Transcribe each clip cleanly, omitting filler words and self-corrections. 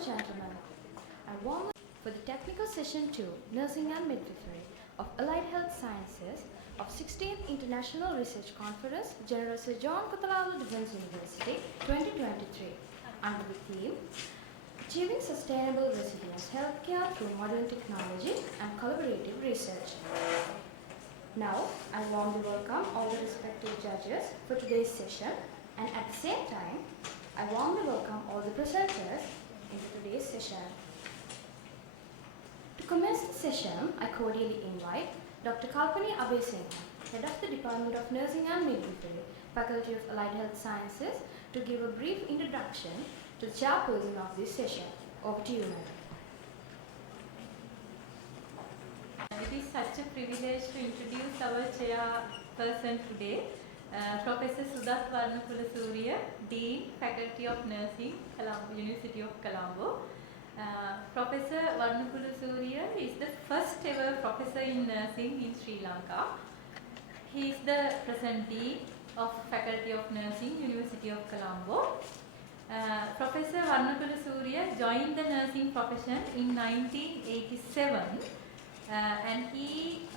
gentlemen, I warmly for the technical session 2, Nursing and Midwifery of Allied Health Sciences of 16th International Research Conference, General Sir John Kotelawala Defence University, 2023, under the theme Achieving Sustainable Resilience Healthcare through Modern Technology and Collaborative Research. Now, I warmly welcome all the respective judges for today's session, and at the same time, I warmly welcome all the presenters in today's session. To commence the session, I cordially invite Dr. Abhayasinghe, Head of the Department of Nursing and Midwifery, Faculty of Allied Health Sciences, to give a brief introduction to the chairperson of this session. Over to you, madam. It is such a privilege to introduce our chairperson today, Professor Warnakulasuriya, Dean, Faculty of Nursing, Colombo, University of Colombo. Professor Warnakulasuriya is the first ever professor in nursing in Sri Lanka. He is the present Dean of Faculty of Nursing, University of Colombo. Professor Warnakulasuriya joined the nursing profession in 1987 and he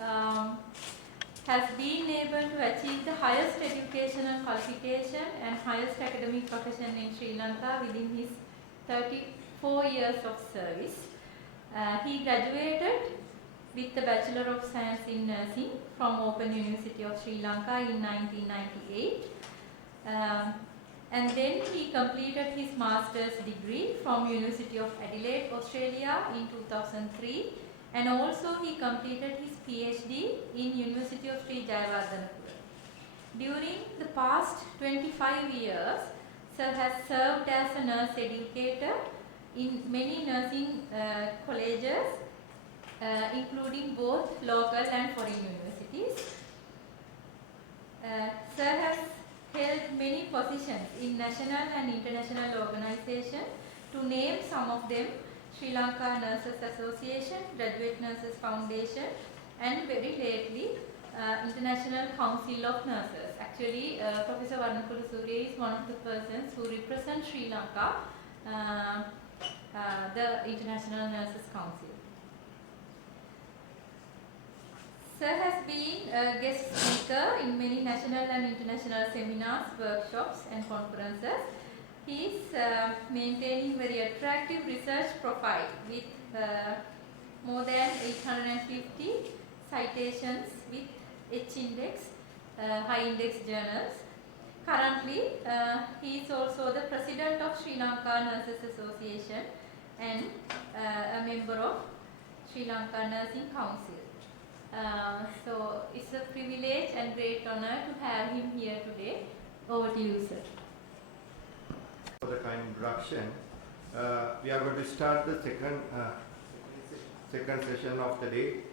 has been able to achieve the highest educational qualification and highest academic profession in Sri Lanka within his 34 years of service. He graduated with the Bachelor of Science in Nursing from Open University of Sri Lanka in 1998. And then he completed his master's degree from University of Adelaide, Australia in 2003, and also he completed his PhD in University of Sri Jayawardene. During the past 25 years, Sir has served as a nurse educator in many nursing colleges, including both local and foreign universities. Sir has held many positions in national and international organizations. To name some of them, Sri Lanka Nurses Association, Graduate Nurses Foundation, and very lately International Council of Nurses. Actually, Professor Warnakulasuriya is one of the persons who represent Sri Lanka, the International Nurses Council. Sir has been a guest speaker in many national and international seminars, workshops and conferences. He is maintaining very attractive research profile with more than 850 citations with H-index, high-index journals. Currently, he is also the president of Sri Lanka Nurses Association and a member of Sri Lanka Nursing Council. So it's a privilege and great honor to have him here today. Over to you, sir. For the kind introduction, we are going to start the second session of the day.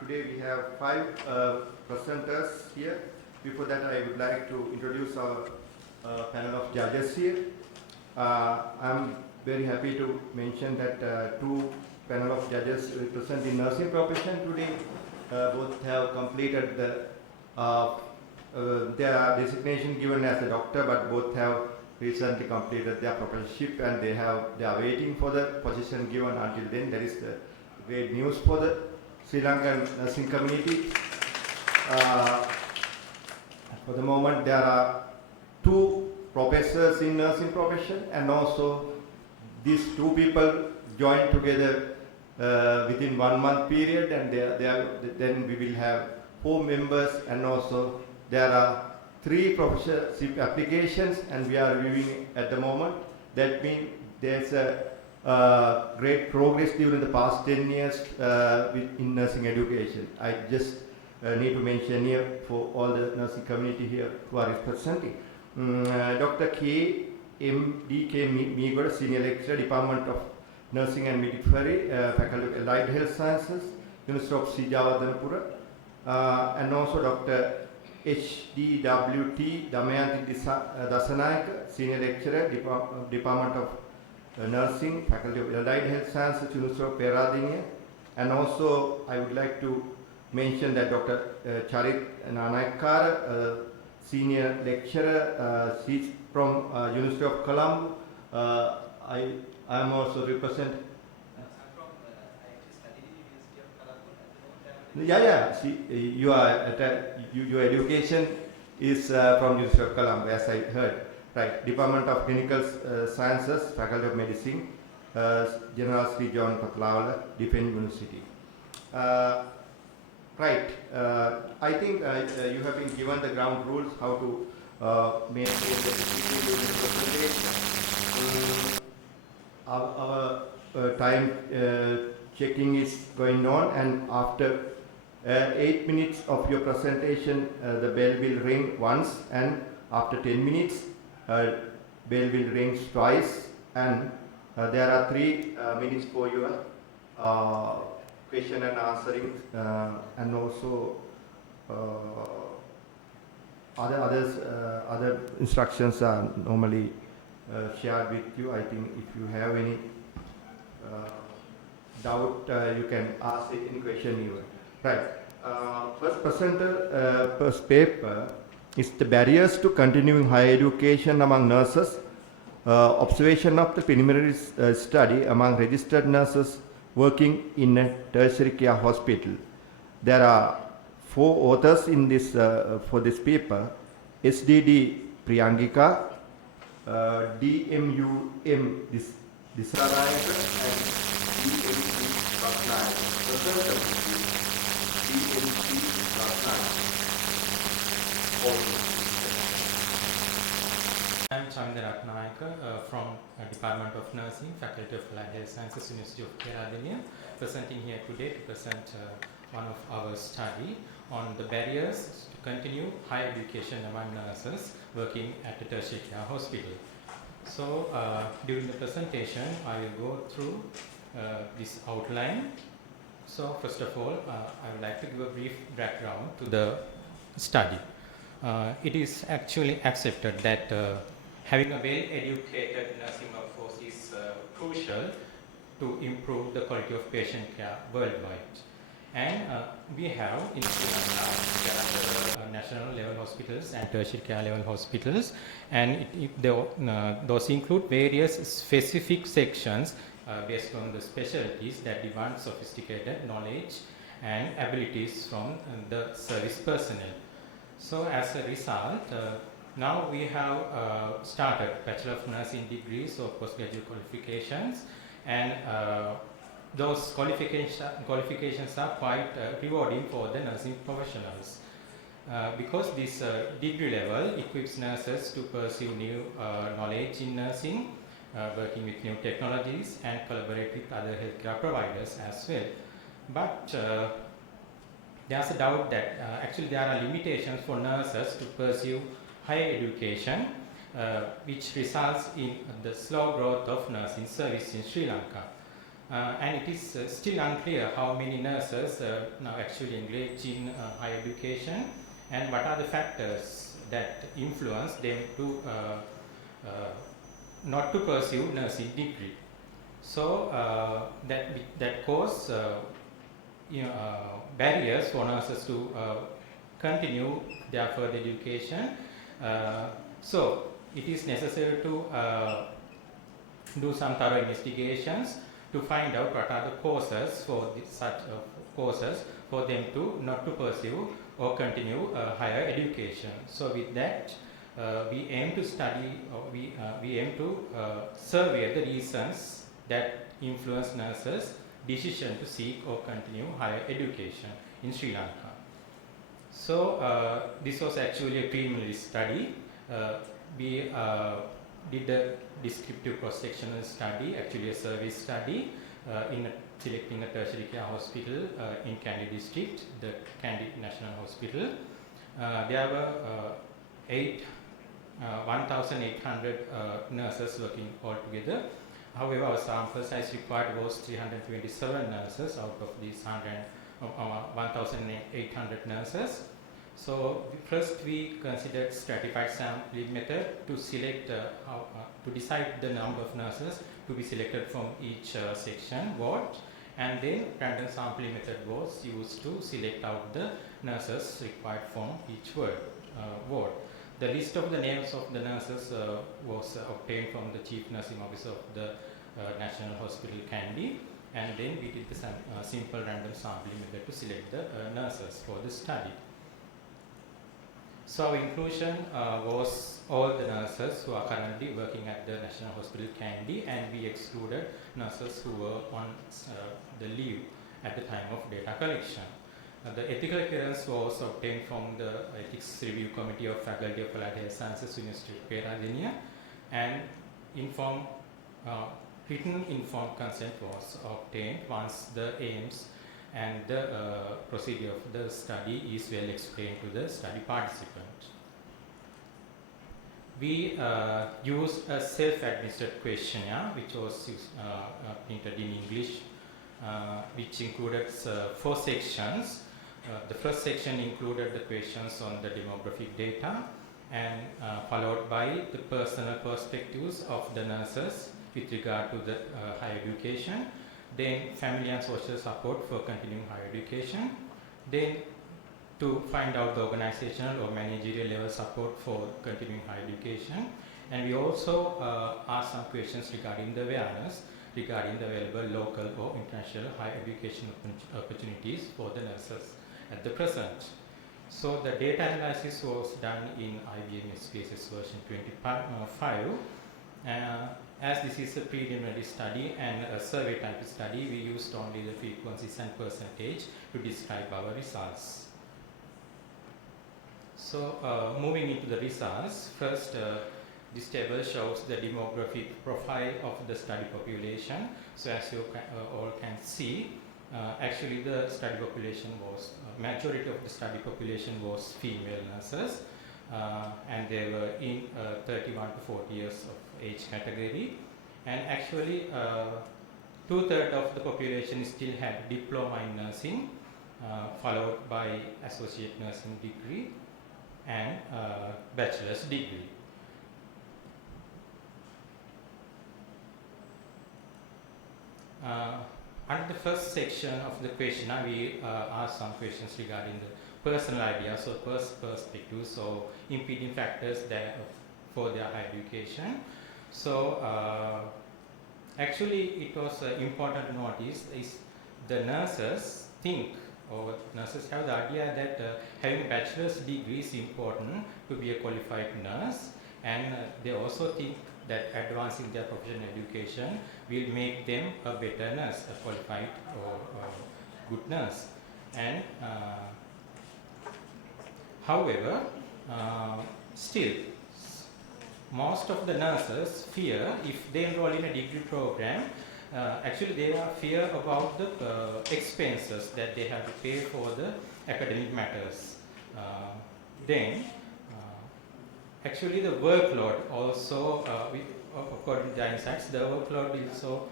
Today we have 5 presenters here. Before that, I would like to introduce our panel of judges here. I'm very happy to mention that 2 panel of judges representing nursing profession today both have completed their designation given as a doctor, but both have recently completed their professorship and they are waiting for the position given. Until then, there is great news for the Sri Lankan nursing community. For the moment, there are 2 professors in nursing profession, and also these 2 people joined together within 1 month period, and then we will have 4 members, and also there are 3 professorship applications and we are reviewing at the moment. That means there's a great progress during the past 10 years in nursing education. I just need to mention here for all the nursing community here who are representing. Dr. K.M.D.K. Meagor, Senior Lecturer, Department of Nursing and Midwifery, Faculty of Allied Health Sciences, University of Sri Jayawardene, and also Dr. H.D.W.T. Dissanayake, Senior Lecturer, Department of Nursing, Faculty of Allied Health Sciences, University of Werahera, and also I would like to mention that Dr. Charit Nanayakara, Senior Lecturer, she's from University of Colombo, I am also represent. I'm from, I actually studied in University of Colombo. At the moment, Yeah. See, you are your education is from University of Colombo, as I heard. Right. Department of Clinical Sciences, Faculty of Medicine, General Sri John Kotelawala, Defence University. Right. I think you have been given the ground rules how to maintain the presentation. Our time checking is going on, and after 8 minutes of your presentation, the bell will ring once, and after 10 minutes, bell will ring twice, and there are 3 minutes for your question and answering, and also other instructions are normally shared with you. I think if you have any doubt, you can ask it in question even. Right. First presenter, first paper is the barriers to continuing higher education among nurses. Observation of the preliminary study among registered nurses working in a tertiary care hospital. There are 4 authors in this for this paper: SDD Priyangika, DMUM Dissanayake, and DMC Rathnayake. DMC Rathnayake. I am Rathnayake from Department of Nursing, Faculty of Allied Health Sciences, University of KGNU, presenting here today to present one of our study on the barriers to continue higher education among nurses working at the tertiary care hospital. So during the presentation, I will go through this outline. So first of all, I would like to give a brief background to the study. It is actually accepted that having a well-educated nursing workforce is crucial to improve the quality of patient care worldwide. And we have in Sri Lanka national level hospitals and tertiary care level hospitals, and those include various specific sections based on the specialties that demand sophisticated knowledge and abilities from the service personnel. So as a result, now we have started Bachelor of Nursing degrees or postgraduate qualifications, and those qualifications are quite rewarding for the nursing professionals because this degree level equips nurses to pursue new knowledge in nursing, working with new technologies, and collaborate with other healthcare providers as well. But there's a doubt that actually there are limitations for nurses to pursue higher education, which results in the slow growth of nursing service in Sri Lanka. And it is still unclear how many nurses now actually engage in higher education, and what are the factors that influence them to not to pursue nursing degree. So that cause barriers for nurses to continue their further education. So it is necessary to do some thorough investigations to find out what are the causes for such causes for them to not to pursue or continue higher education. So with that, we aim to study, we aim to survey the reasons that influence nurses' decision to seek or continue higher education in Sri Lanka. So this was actually a preliminary study. We did a descriptive cross-sectional study, actually a survey study, in selecting a tertiary care hospital in Kandy district, the Kandy National Hospital. There were 1,800 nurses working altogether. However, our sample size required was 327 nurses out of these 1,800 nurses. So first we considered stratified sampling method to select to decide the number of nurses to be selected from each section ward, and then random sampling method was used to select out the nurses required from each ward. The list of the names of the nurses was obtained from the Chief Nursing Officer of the National Hospital Kandy, and then we did the simple random sampling method to select the nurses for the study. So our inclusion was all the nurses who are currently working at the National Hospital Kandy, and we excluded nurses who were on the leave at the time of data collection. The ethical clearance was obtained from the Ethics Review Committee of Faculty of Allied Health Sciences, University of Werahera, and written informed consent was obtained once the aims and the procedure of the study is well explained to the study participant. We used a self-administered questionnaire which was printed in English, which included 4 sections. The first section included the questions on the demographic data, and followed by the personal perspectives of the nurses with regard to the higher education, then family and social support for continuing higher education, then to find out the organizational or managerial level support for continuing higher education, and we also asked some questions regarding the awareness regarding the available local or international higher education opportunities for the nurses at the present. So the data analysis was done in IBM SPSS version 25. As this is a preliminary study and a survey type study, we used only the frequencies and percentage to describe our results. So moving into the results, first this table shows the demographic profile of the study population. So as you all can see, actually the study population was, majority of the study population was female nurses, and they were in 31 to 40 years of age category, and actually 2/3 of the population still had diploma in nursing, followed by associate nursing degree and bachelor's degree. Under the first section of the questionnaire, we asked some questions regarding the personal ideas or perspectives or impeding factors that for their higher education. So actually it was important to notice is the nurses think, or nurses have the idea that having bachelor's degree is important to be a qualified nurse, and they also think that advancing their professional education will make them a better nurse, a qualified or good nurse. And however, still most of the nurses fear if they enroll in a degree program, actually they are fear about the expenses that they have to pay for the academic matters. Then actually the workload also, according to the insights, the workload is also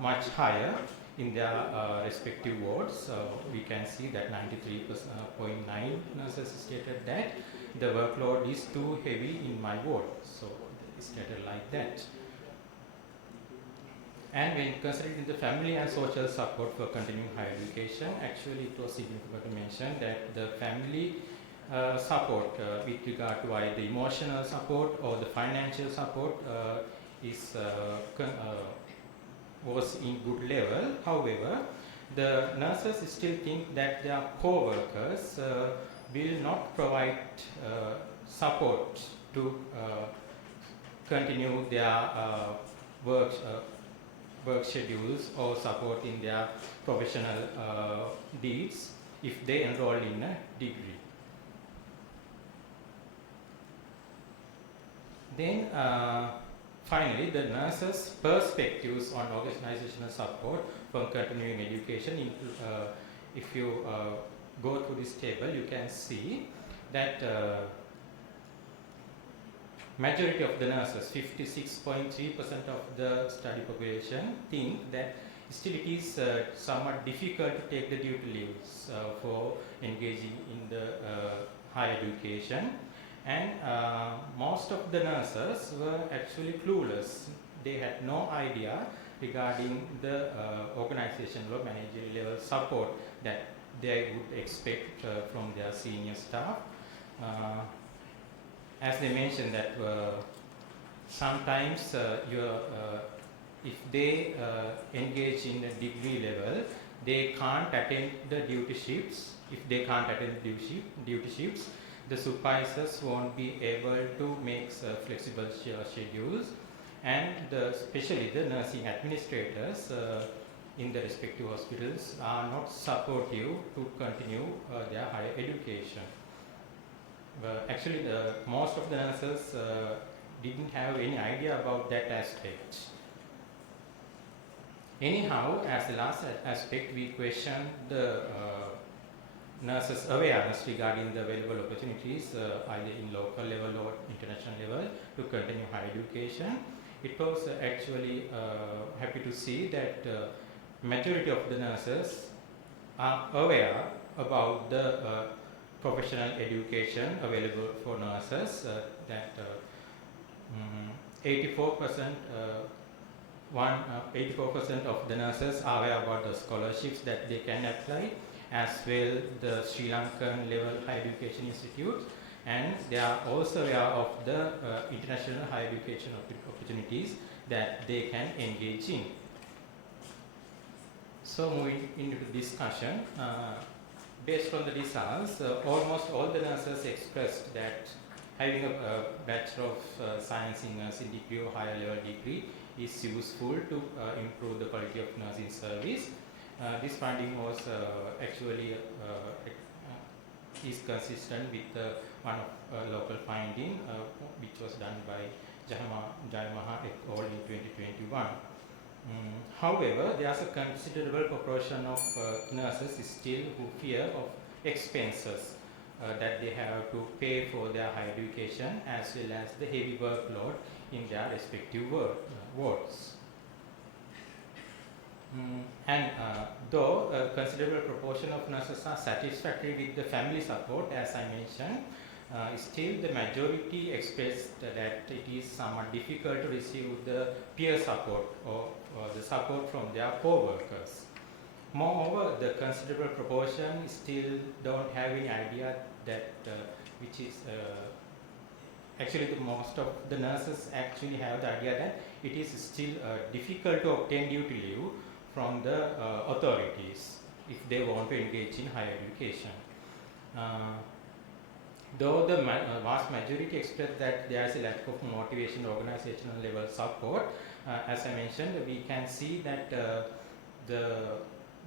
much higher in their respective wards. We can see that 93.9 nurses stated that the workload is too heavy in my ward, so it's stated like that. And when considering the family and social support for continuing higher education, actually it was significant to mention that the family support with regard to either the emotional support or the financial support was in good level. However, the nurses still think that their co-workers will not provide support to continue their work schedules or support in their professional deeds if they enroll in a degree. Then finally, the nurses' perspectives on organizational support for continuing education. If you go through this table, you can see that majority of the nurses, 56.3% of the study population, think that still it is somewhat difficult to take the duty leaves for engaging in the higher education. And most of the nurses were actually clueless. They had no idea regarding the organizational or managerial level support that they would expect from their senior staff. as they mentioned that sometimes if they engage in a degree level, they can't attend the duty shifts. If they can't attend duty shifts, the supervisors won't be able to make flexible schedules, and especially the nursing administrators in the respective hospitals are not supportive to continue their higher education. Actually, most of the nurses didn't have any idea about that aspect. Anyhow, as the last aspect, we questioned the nurses' awareness regarding the available opportunities either in local level or international level to continue higher education. It was actually happy to see that majority of the nurses are aware about the professional education available for nurses, that 84% of the nurses are aware about the scholarships that they can apply, as well the Sri Lankan level higher education institutes, and they are also aware of the international higher education opportunities that they can engage in. So moving into the discussion, based on the results, almost all the nurses expressed that having a Bachelor of Science in Nursing degree or higher level degree is useful to improve the quality of nursing service. This finding was actually is consistent with one of local finding which was done by Jayamaha et al. In 2021. However, there is a considerable proportion of nurses still who fear of expenses that they have to pay for their higher education, as well as the heavy workload in their respective wards. And though a considerable proportion of nurses are satisfactory with the family support, as I mentioned, still the majority expressed that it is somewhat difficult to receive the peer support or the support from their co-workers. Moreover, the considerable proportion still don't have any idea that which is actually the most of the nurses actually have the idea that it is still difficult to obtain duty leave from the authorities if they want to engage in higher education. Though the vast majority express that there is a lack of motivation, organizational level support, as I mentioned, we can see that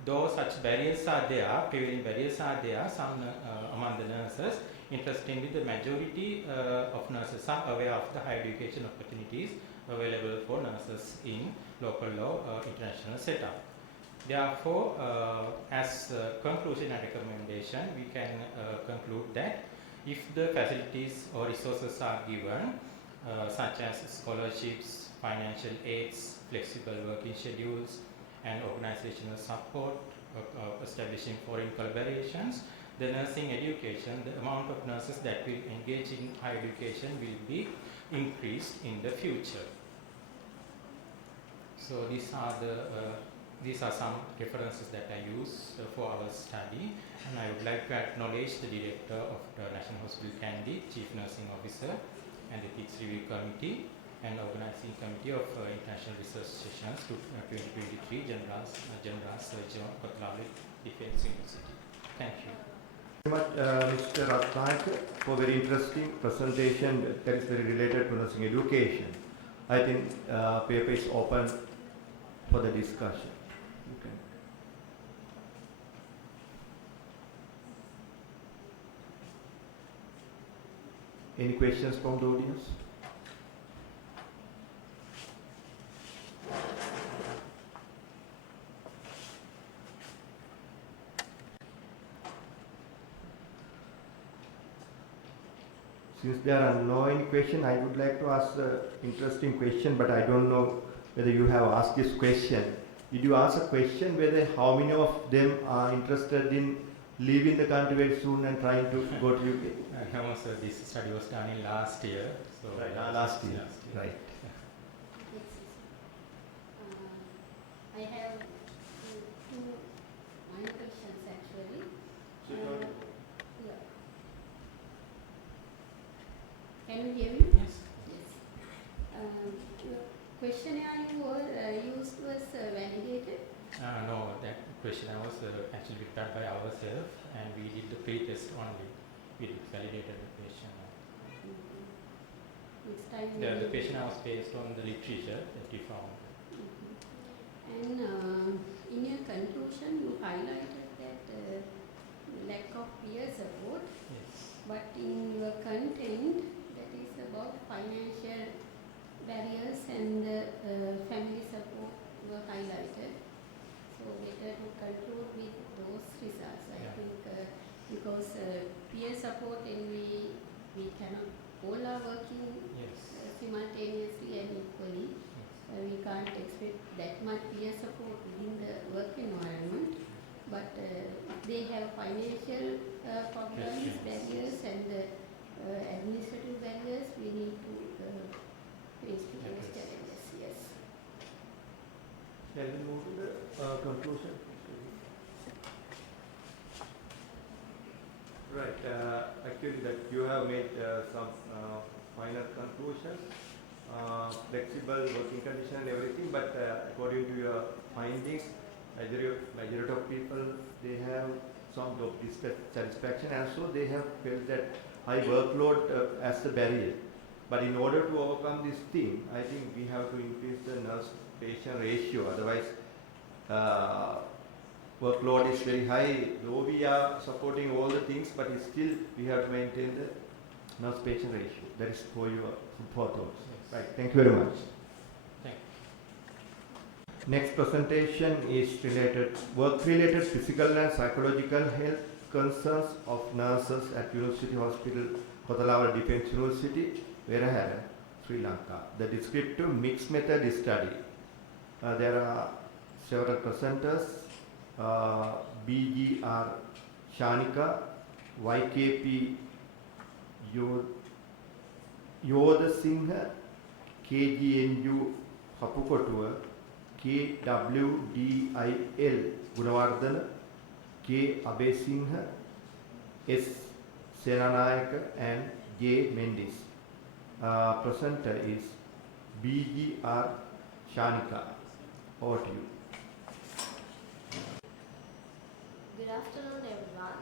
though such barriers are there, prevailing barriers are there, some among the nurses, interestingly, the majority of nurses are aware of the higher education opportunities available for nurses in local law international setup. Therefore, as conclusion and recommendation, we can conclude that if the facilities or resources are given, such as scholarships, financial aids, flexible working schedules, and organizational support, establishing foreign collaborations, the nursing education, the amount of nurses that will engage in higher education will be increased in the future. So these are some references that I use for our study, and I would like to acknowledge the Director of the National Hospital Kandy, Chief Nursing Officer, and the Ethics Review Committee and Organizing Committee of International Research Sessions 2023, General Surgeon Kotelawala Defense University. Thank you. Thank you very much, Mr. Rathnayake, for very interesting presentation that is very related to nursing education. I think paper is open for the discussion. Okay. Any questions from the audience? Since there are no any question, I would like to ask an interesting question, but I don't know whether you have asked this question. Did you ask a question whether how many of them are interested in leaving the country very soon and trying to go to UK? No, sir, this study was done in last year. So Right, last year. Right. I have two minor questions actually. Yeah. Can you questionnaire you used was validated? No, that questionnaire was actually prepared by ourselves, and we did the pre-test only. We validated the questionnaire. Next time The questionnaire was based on the literature that we found. And in your conclusion, you highlighted that lack of peer support, Yes. but in your content, that is about financial barriers and family support were highlighted. So better to conclude with those results, I Yeah. think, because peer support and we cannot all are working Yes. simultaneously and equally. Yes. We can't expect that much peer support within the work environment, but they have financial problems, Yes. barriers, and administrative barriers. We need to face to those Yes. challenges. Yes. Shall we move to the conclusion? Right. Actually, that you have made some final conclusions, flexible working condition and everything. But according to your findings, majority of people, they have some job dissatisfaction, and so they have felt that high workload as a barrier. But in order to overcome this thing, I think we have to increase the nurse-patient ratio. Otherwise, workload is very high. Though we are supporting all the things, but still we have to maintain the nurse-patient ratio. That is for your thoughts. Yes. Right. Thank you very much. Thank you. Next presentation is related work-related physical and psychological health concerns of nurses at University Hospital Kotelawala Defence University, Werahera, Sri Lanka. The descriptive mixed method study. There are several presenters. BGR Shanika, YKP Yodhasinghe, KGNU Kapukotuwa, KWDIL Gunawardhane, K. Abhayasinghe, S. Senanayake, and J. Mendis. Presenter is BGR Shanika. Over to you. Good afternoon, everyone.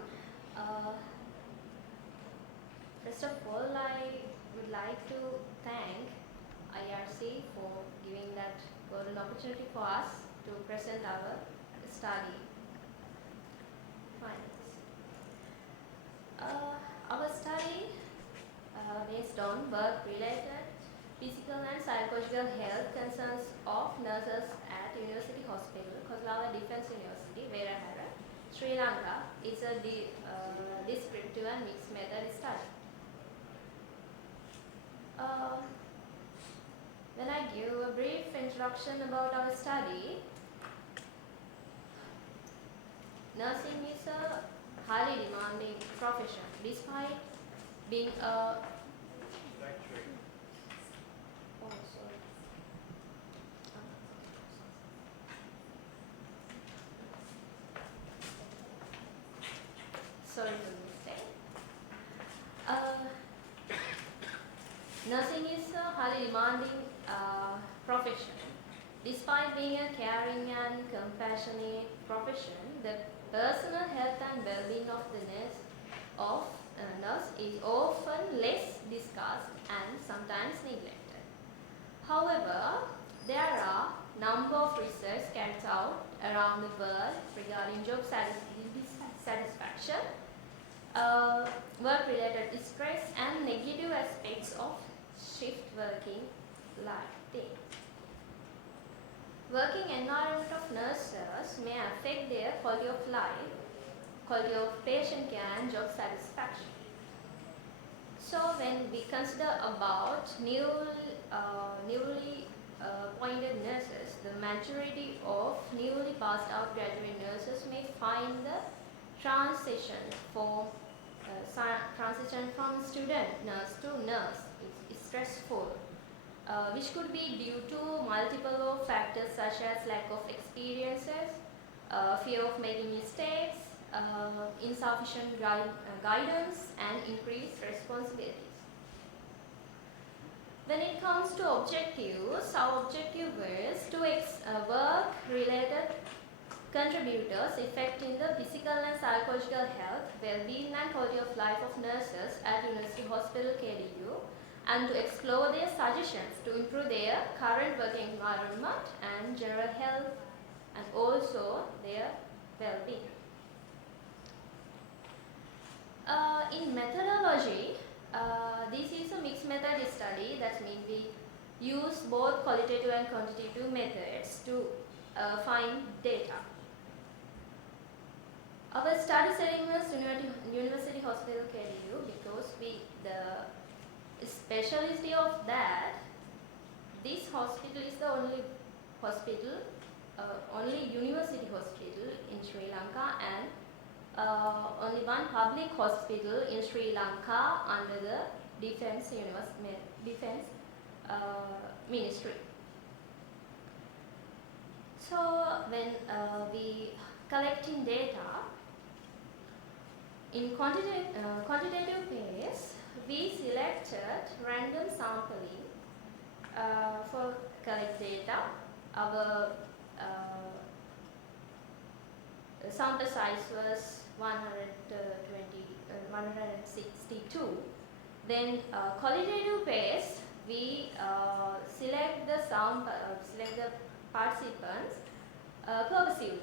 First of all, I would like to thank IRC for giving that golden opportunity for us to present our study findings. Our study based on work-related physical and psychological health concerns of nurses at University Hospital, Kotelawala Defence University, Werahera, Sri Lanka. Is a descriptive and mixed method study. When I give a brief introduction about our study, nursing is a highly demanding profession despite being a sorry for the mistake. Nursing is a highly demanding profession. Despite being a caring and compassionate profession, the personal health and well-being of the nurse is often less discussed and sometimes neglected. However, there are number of research carried out around the world regarding job satisfaction, work-related stress, and negative aspects of shift working life. Working environment of nurses may affect their quality of life, quality of patient care, and job satisfaction. So when we consider about newly appointed nurses, the majority of newly passed out graduate nurses may find the transition from student nurse to nurse is stressful, which could be due to multiple factors such as lack of experiences, fear of making mistakes, insufficient guidance, and increased responsibilities. When it comes to objectives, our objective is to work-related contributors affecting the physical and psychological health, well-being and quality of life of nurses at University Hospital KDU, and to explore their suggestions to improve their current working environment and general health and also their well-being. In methodology, this is a mixed method study. That means we use both qualitative and quantitative methods to find data. Our study setting was University Hospital KDU because the specialty of that, this hospital is the only hospital, only university hospital in Sri Lanka and only one public hospital in Sri Lanka under the Defence Ministry. So when we collecting data in quantitative phase, we selected random sampling for collect data. Our sample size was 162. Then qualitative phase, we select the participants purposely,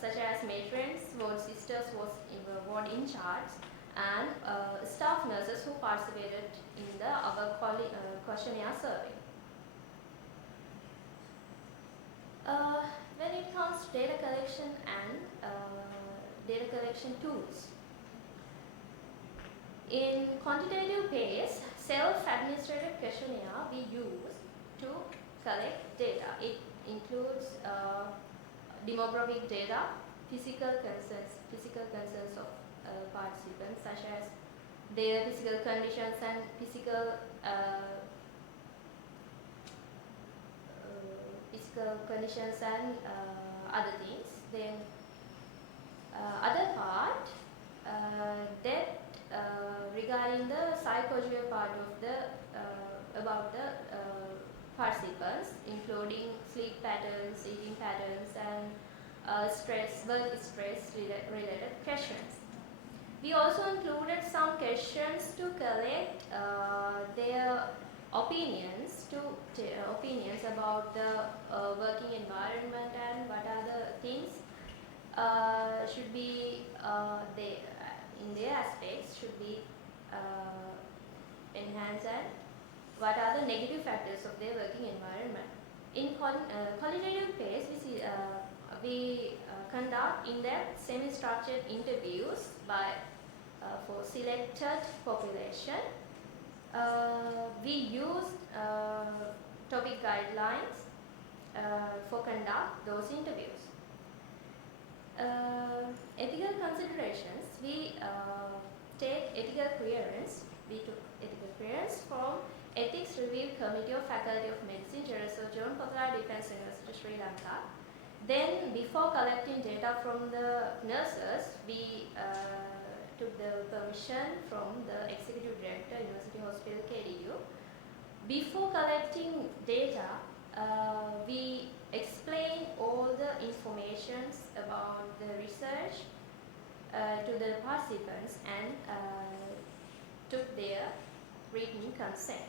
such as matrons, ward sisters, ward in charge, and staff nurses who participated in our questionnaire survey. When it comes to data collection and data collection tools, in quantitative phase, self-administrated questionnaire we use to collect data. It includes demographic data, physical concerns of participants, such as their physical conditions and physical conditions and other things. Then other part that regarding the psychological part of the about the participants, including sleep patterns, eating patterns, and work stress related questions. We also included some questions to collect their opinions about the working environment and what are the things should be in their aspects should be enhanced, and what are the negative factors of their working environment. In qualitative phase, we conduct in-depth semi-structured interviews for selected population. We use topic guidelines for conduct those interviews. Ethical considerations, we take ethical clearance. We took ethical clearance from Ethics Review Committee of Faculty of Medicine, Chairperson, Defence University, Sri Lanka. Then, before collecting data from the nurses, we took the permission from the Executive Director, University Hospital KDU. Before collecting data, we explain all the informations about the research to the participants and took their written consent.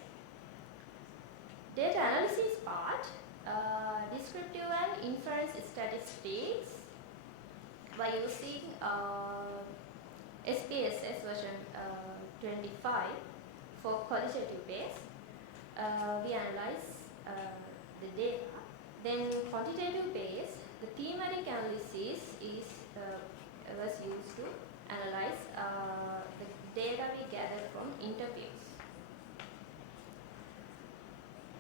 Data analysis part, descriptive and inference statistics by using SPSS version 25 for qualitative base. We analyze the data. Then quantitative base, the thematic analysis was used to analyze the data we gathered from interviews.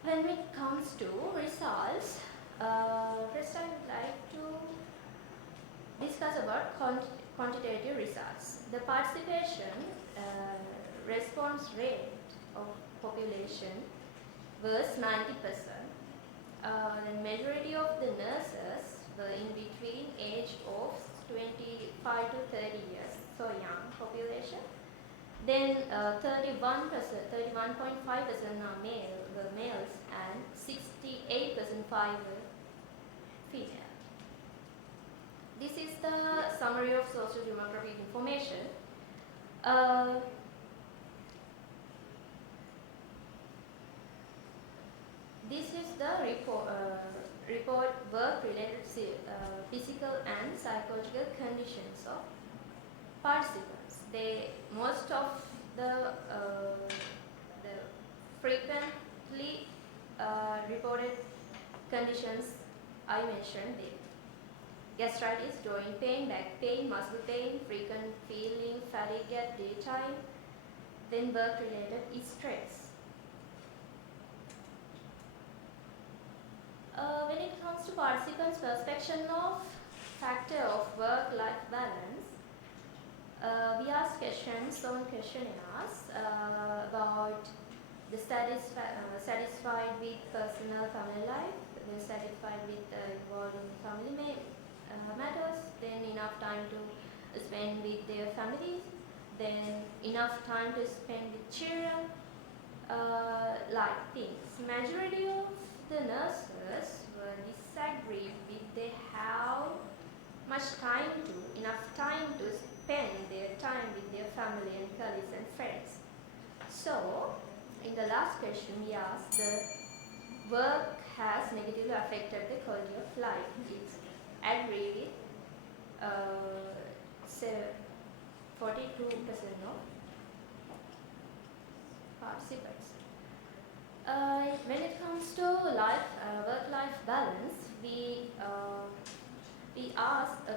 When it comes to results, first I would like to discuss about quantitative results. The participation response rate of population was 90%. The majority of the nurses were in between age of 25 to 30 years, so young population. Then 31%, 31.5% are were males, and 68% were female. This is the summary of social demographic information. This is the report work-related physical and psychological conditions of participants. Most of the frequently reported conditions I mentioned there. Gastritis, joint pain, back pain, muscle pain, frequent feeling fatigue at daytime, then work-related stress. When it comes to participants' perception of factor of work-life balance, we ask questions on questionnaires about the satisfied with personal family life, they're satisfied with involved in family matters, then enough time to spend with their families, then enough time to spend with children, like things. Majority of the nurses were disagreed with they have enough time to spend their time with their family and colleagues and friends. So, in the last question we asked, the work has negatively affected the quality of life. It's agree with 42% of participants. When it comes to work-life balance, we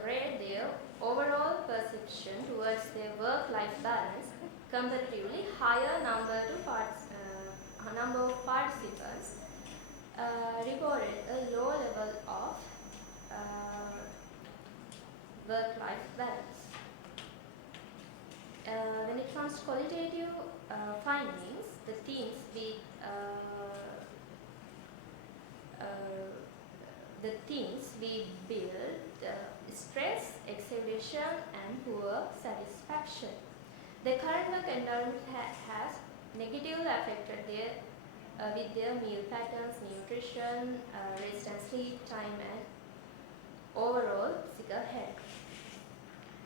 rate their overall perception towards their work-life balance. Comparatively higher number of participants reported a low level of work-life balance. When it comes to qualitative findings, the themes we build stress, exhilaration, and poor satisfaction. The current work environment has negatively affected with their meal patterns, nutrition, rest and sleep time, and overall physical health.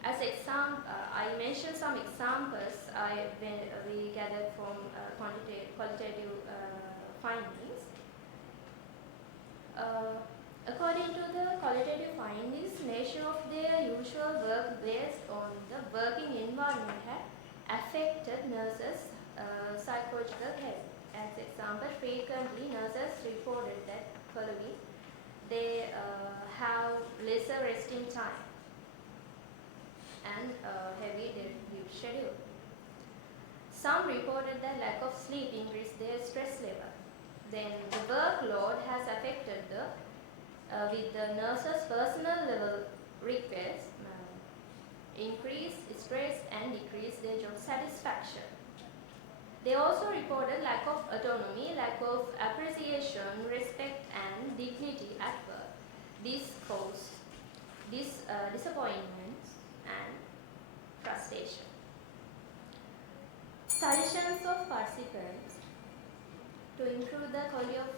As I mentioned some examples we gathered from qualitative findings. According to the qualitative findings, nature of their usual work based on the working environment had affected nurses' psychological health. As example, frequently nurses reported that following they have lesser resting time and heavy sleep schedule. Some reported that lack of sleep increased their stress level. Then the workload has affected with the nurses' personal level requests, increase stress and decrease their job satisfaction. They also reported lack of autonomy, lack of appreciation, respect and dignity at work. This caused disappointment and frustration. Suggestions of participants to improve the quality of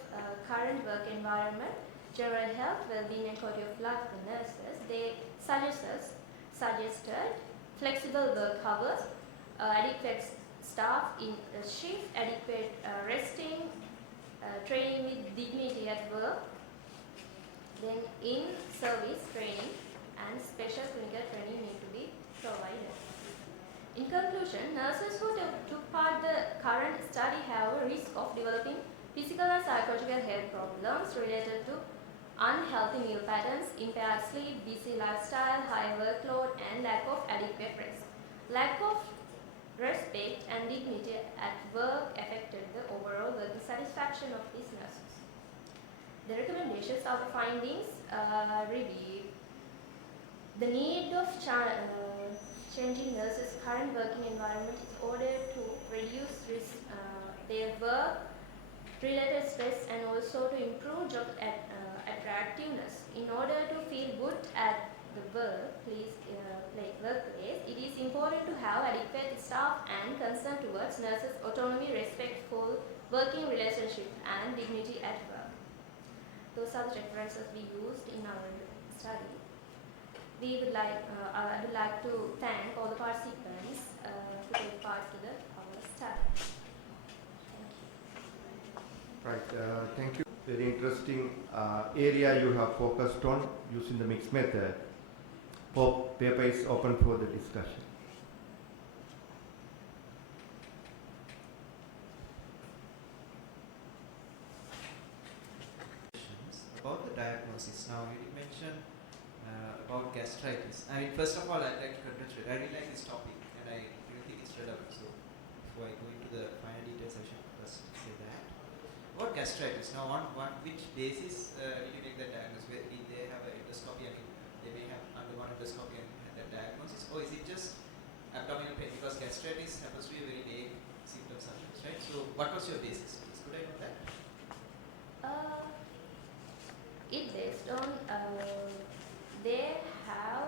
current work environment, general health, well-being and quality of life for nurses. They suggested flexible work hours, adequate staff in shift, adequate resting, training with dignity at work, then in-service training and special clinical training need to be provided. In conclusion, nurses who took part in the current study have a risk of developing physical and psychological health problems related to unhealthy meal patterns, impaired sleep, busy lifestyle, high workload and lack of adequate rest. Lack of respect and dignity at work affected the overall working satisfaction of these nurses. The recommendations of the findings reveal the need of changing nurses' current working environment in order to reduce their work-related stress and also to improve job attractiveness. In order to feel good at the workplace, it is important to have adequate staff and concern towards nurses' autonomy, respectful working relationship, and dignity at work. Those are the references we used in our study. I would like to thank all the participants to take part to our study. Thank you. Right, thank you. Very interesting area you have focused on using the mixed method. Hope paper is open for the discussion. About the diagnosis. Now, you did mention about gastritis. First of all, I'd like to congratulate. I really like this topic and I really think it's relevant. So, before I go into the finer details, I should first say that. About gastritis. Now, on which basis did you make that diagnosis? Where did they have an endoscopy? I mean, they may have undergone endoscopy and had that diagnosis. Or is it just abdominal pain? Because gastritis happens to be a very vague symptom sometimes, right? So, what was your basis? Could I know that? It based on they have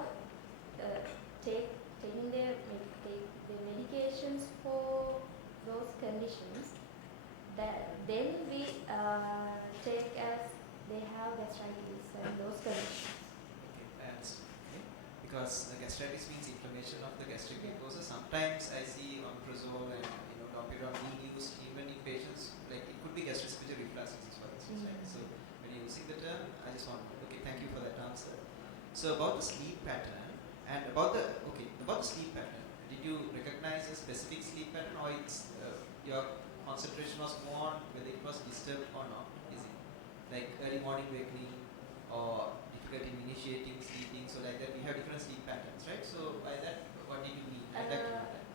taking their medications for those conditions. That then we take as they have gastritis and those conditions. Okay. Because gastritis means inflammation of the gastric mucosa. Sometimes I see omeprazole and domperidone being used even in patients like it could be gastroesophageal refluxes for instance. Right? So when you're using the term, I just want to thank you for that answer. So about the sleep pattern and about the sleep pattern, did you recognize a specific sleep pattern or it's your concentration was more on whether it was disturbed or not? Is it like early morning wakening or difficulty in initiating sleeping? So like that we have different sleep patterns, right? So by that, what did you mean? I'd like to know that.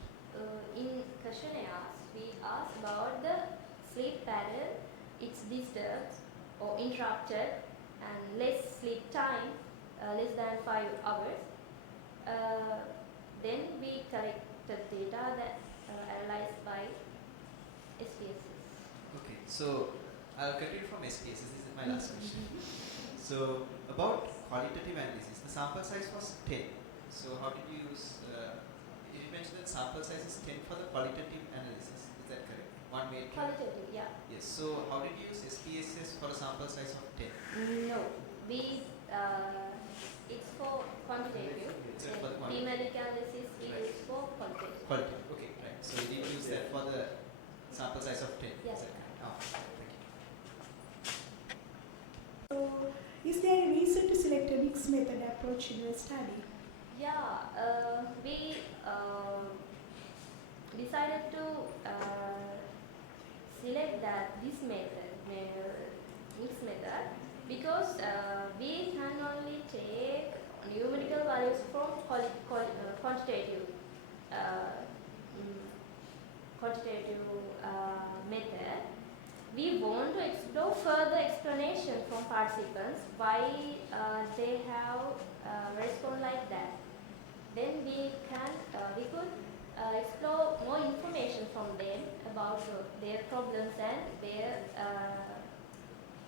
In questionnaires, we asked about the sleep pattern, it's disturbed or interrupted and less sleep time, less than 5 hours. Then we collected data that analyzed by SPSS. Okay, so I'll continue from SPSS. This is my last question. So about qualitative analysis, the sample size was 10. So how did you use? You mentioned that sample size is 10 for the qualitative analysis. Is that correct? One made Qualitative, yeah. Yes. So how did you use SPSS for a sample size of 10? No, it's for quantitative. It's for the Numeric analysis is for qualitative. Qualitative. Okay, right. So you did use that for the sample size of 10. Yes. Is that correct? Oh, thank you. So, is there a reason to select a mixed method approach in your study? Yeah, we decided to select this method, mixed method, because we can only take numerical values from quantitative method. We want to explore further explanation from participants why they have respond like that. Then we could explore more information from them about their problems and their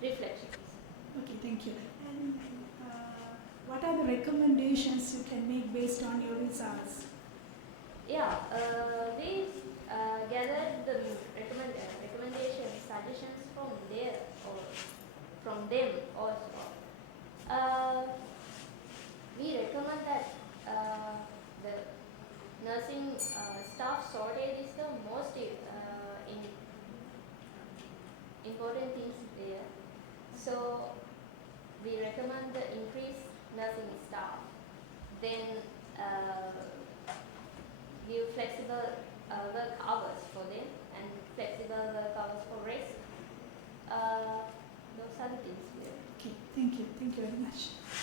reflections. Okay, thank you. And what are the recommendations you can make based on your results? Yeah, we gathered the recommendations, suggestions from them also. We recommend that the nursing staff shortage is the most important things there. So we recommend the increased nursing staff. Then give flexible work hours for them and flexible work hours for rest. Those are the things we Okay, thank you. Thank you very much.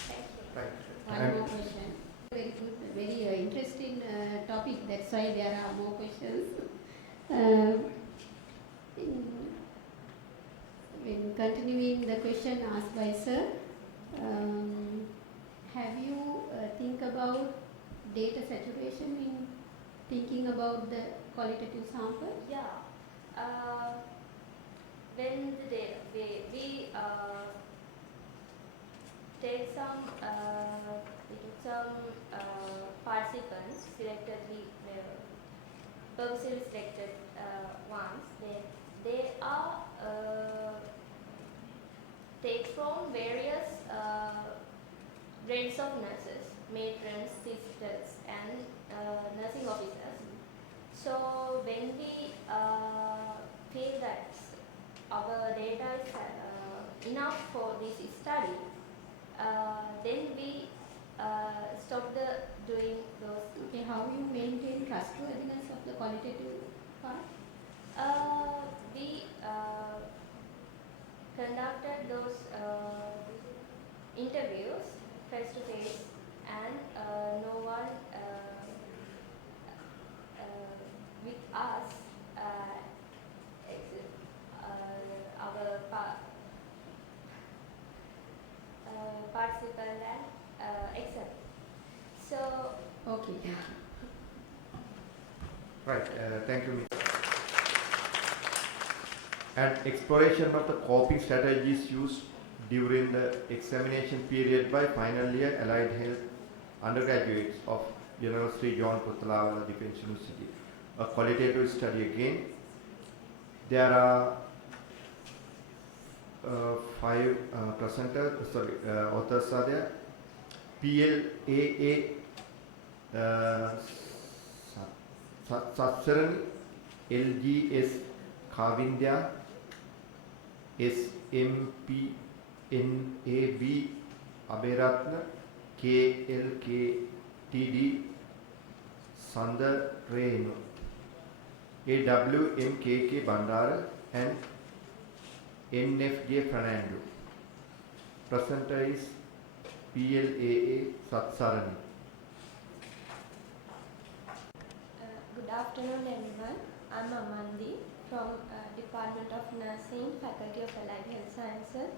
Thank you. Right. One more question. Very good, very interesting topic. That's why there are more questions. In continuing the question asked by sir, have you think about data saturation in thinking about the qualitative sample? Yeah. When the data, we take some we took some participants, purposely selected ones. They are take from various grades of nurses, matrons, sisters, and nursing officers. So when we feel that our data is enough for this study, then we stop doing those. Okay, how you maintain trustworthiness of the qualitative part? We conducted those interviews face to face, and no one with us our participant and except. So Okay, thank you. Right, thank you. And exploration of the coping strategies used during the examination period by final year allied health undergraduates of University John Kotelawala Defence University. A qualitative study again. There are 5 authors are there. PLAA, Sathsarani, LGS Kavindya, SMPNAB Abhayarathna, KLKTD Sandarenu, AWMKK Bandara, and NFJ Fernando. Presenter is PLAA Sathsarani. Good afternoon, everyone. I'm Amandi from Department of Nursing, Faculty of Allied Health Sciences,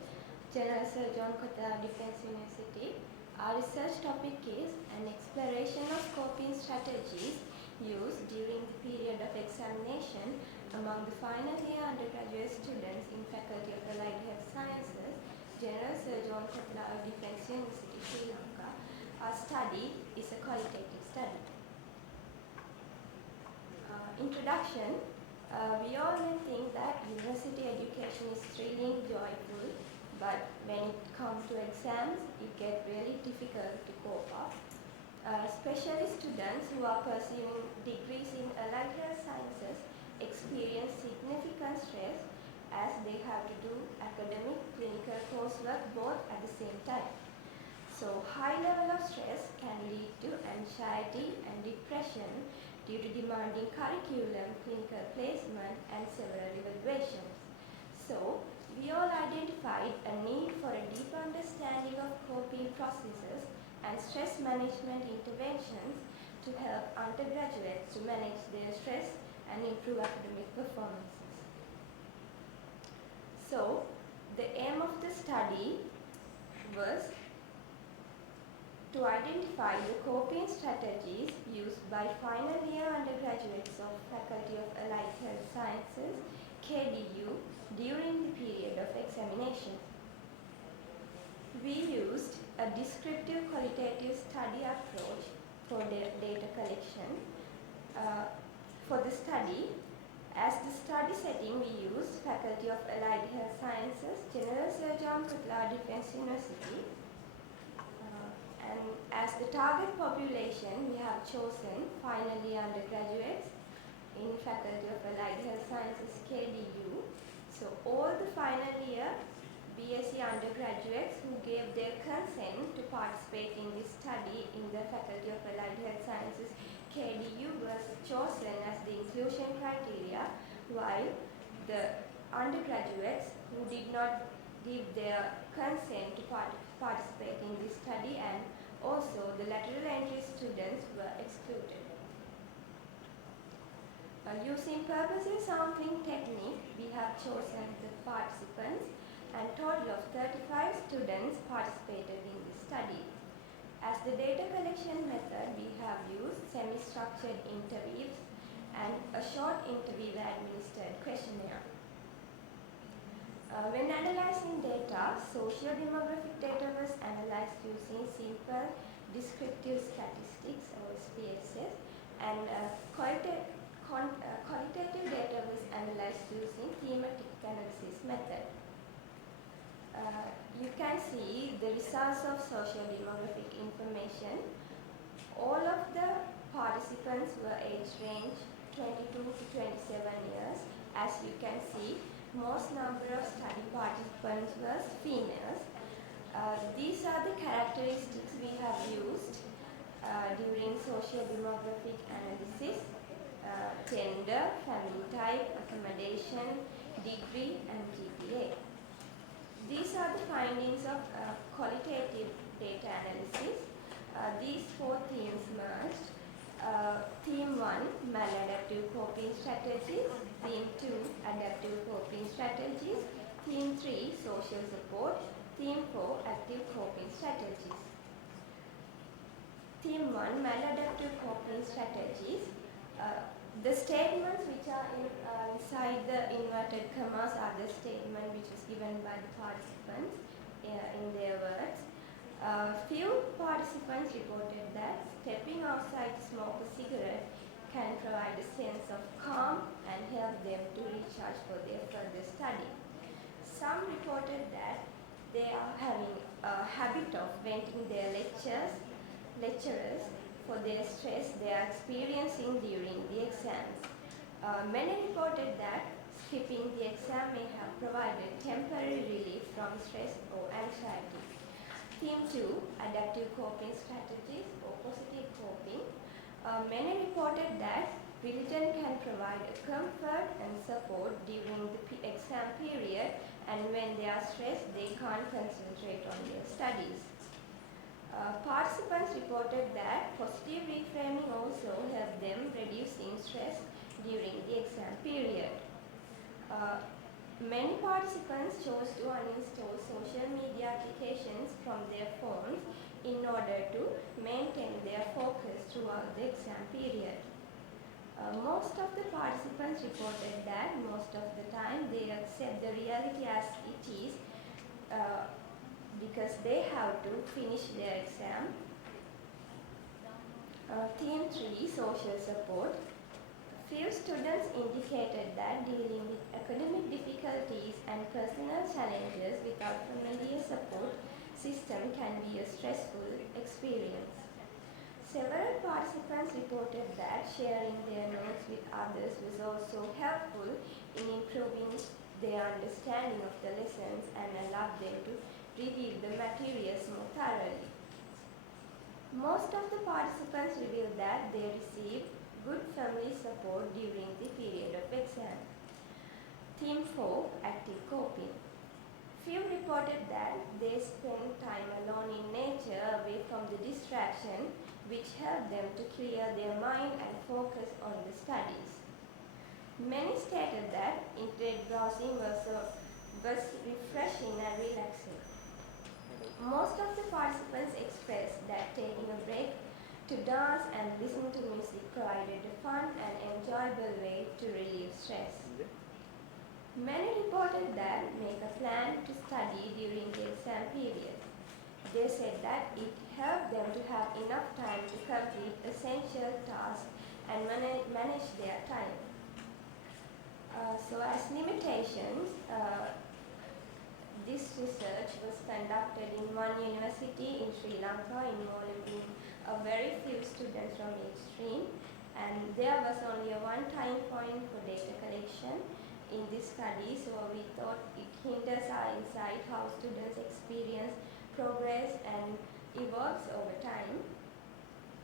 General Sir John Kotelawala Defence University. Our research topic is an exploration of coping strategies used during the period of examination among the final year undergraduate students in Faculty of Allied Health Sciences, General Sir John Kotelawala Defence University, Sri Lanka. Our study is a qualitative study. Introduction. We all may think that university education is thrilling, joyful, but when it comes to exams, it gets really difficult to cope up. Especially students who are pursuing degrees in allied health sciences experience significant stress as they have to do academic, clinical coursework both at the same time. So high level of stress can lead to anxiety and depression due to demanding curriculum, clinical placement, and several evaluations. So we all identified a need for a deeper understanding of coping processes and stress management interventions to help undergraduates to manage their stress and improve academic performances. So the aim of the study was to identify the coping strategies used by final year undergraduates of Faculty of Allied Health Sciences, KDU, during the period of examination. We used a descriptive qualitative study approach for the data collection. For the study, as the study setting, we used Faculty of Allied Health Sciences, General Sir John Kotelawala Defence University. And as the target population, we have chosen final year undergraduates in Faculty of Allied Health Sciences, KDU. So all the final year BSc undergraduates who gave their consent to participate in this study in the Faculty of Allied Health Sciences, KDU was chosen as the inclusion criteria, while the undergraduates who did not give their consent to participate in this study, and also the lateral entry students were excluded. Using purposive sampling technique, we have chosen the participants, and total of 35 students participated in this study. As the data collection method, we have used semi-structured interviews and a short interview administered questionnaire. When analyzing data, socio-demographic data was analyzed using simple descriptive statistics or SPSS, and qualitative data was analyzed using thematic analysis method. You can see the results of social demographic information. All of the participants were age range 22 to 27 years. As you can see, most number of study participants was females. These are the characteristics we have used during social demographic analysis: gender, family type, accommodation, degree, and GPA. These are the findings of qualitative data analysis. These four themes merged. Theme 1, maladaptive coping strategies. Theme 2, adaptive coping strategies. Theme 3, social support. Theme 4, active coping strategies. Theme 1, maladaptive coping strategies. The statements which are inside the inverted commas are the statement which is given by the participants in their words. Few participants reported that stepping outside to smoke a cigarette can provide a sense of calm and help them to recharge for their further study. Some reported that they are having a habit of venting their lecturers for their stress they are experiencing during the exams. Many reported that skipping the exam may have provided temporary relief from stress or anxiety. Theme 2, adaptive coping strategies or positive coping. Many reported that religion can provide comfort and support during the exam period, and when they are stressed, they can't concentrate on their studies. Participants reported that positive reframing also helped them reducing stress during the exam period. Many participants chose to uninstall social media applications from their phones in order to maintain their focus throughout the exam period. Most of the participants reported that most of the time they accept the reality as it is because they have to finish their exam. Theme 3, social support. Few students indicated that dealing with academic difficulties and personal challenges without familiar support system can be a stressful experience. Several participants reported that sharing their notes with others was also helpful in improving their understanding of the lessons and allowed them to review the materials more thoroughly. Most of the participants revealed that they received good family support during the period of exam. Theme 4, active coping. Few reported that they spent time alone in nature away from the distraction, which helped them to clear their mind and focus on the studies. Many stated that internet browsing was refreshing and relaxing. Most of the participants expressed that taking a break to dance and listen to music provided a fun and enjoyable way to relieve stress. Many reported that make a plan to study during the exam period. They said that it helped them to have enough time to complete essential tasks and manage their time. So as limitations, this research was conducted in one university in Sri Lanka involving very few students from each stream, and there was only a one-time point for data collection in this study, so we thought it hinders our insight how students experience progress and evolves over time.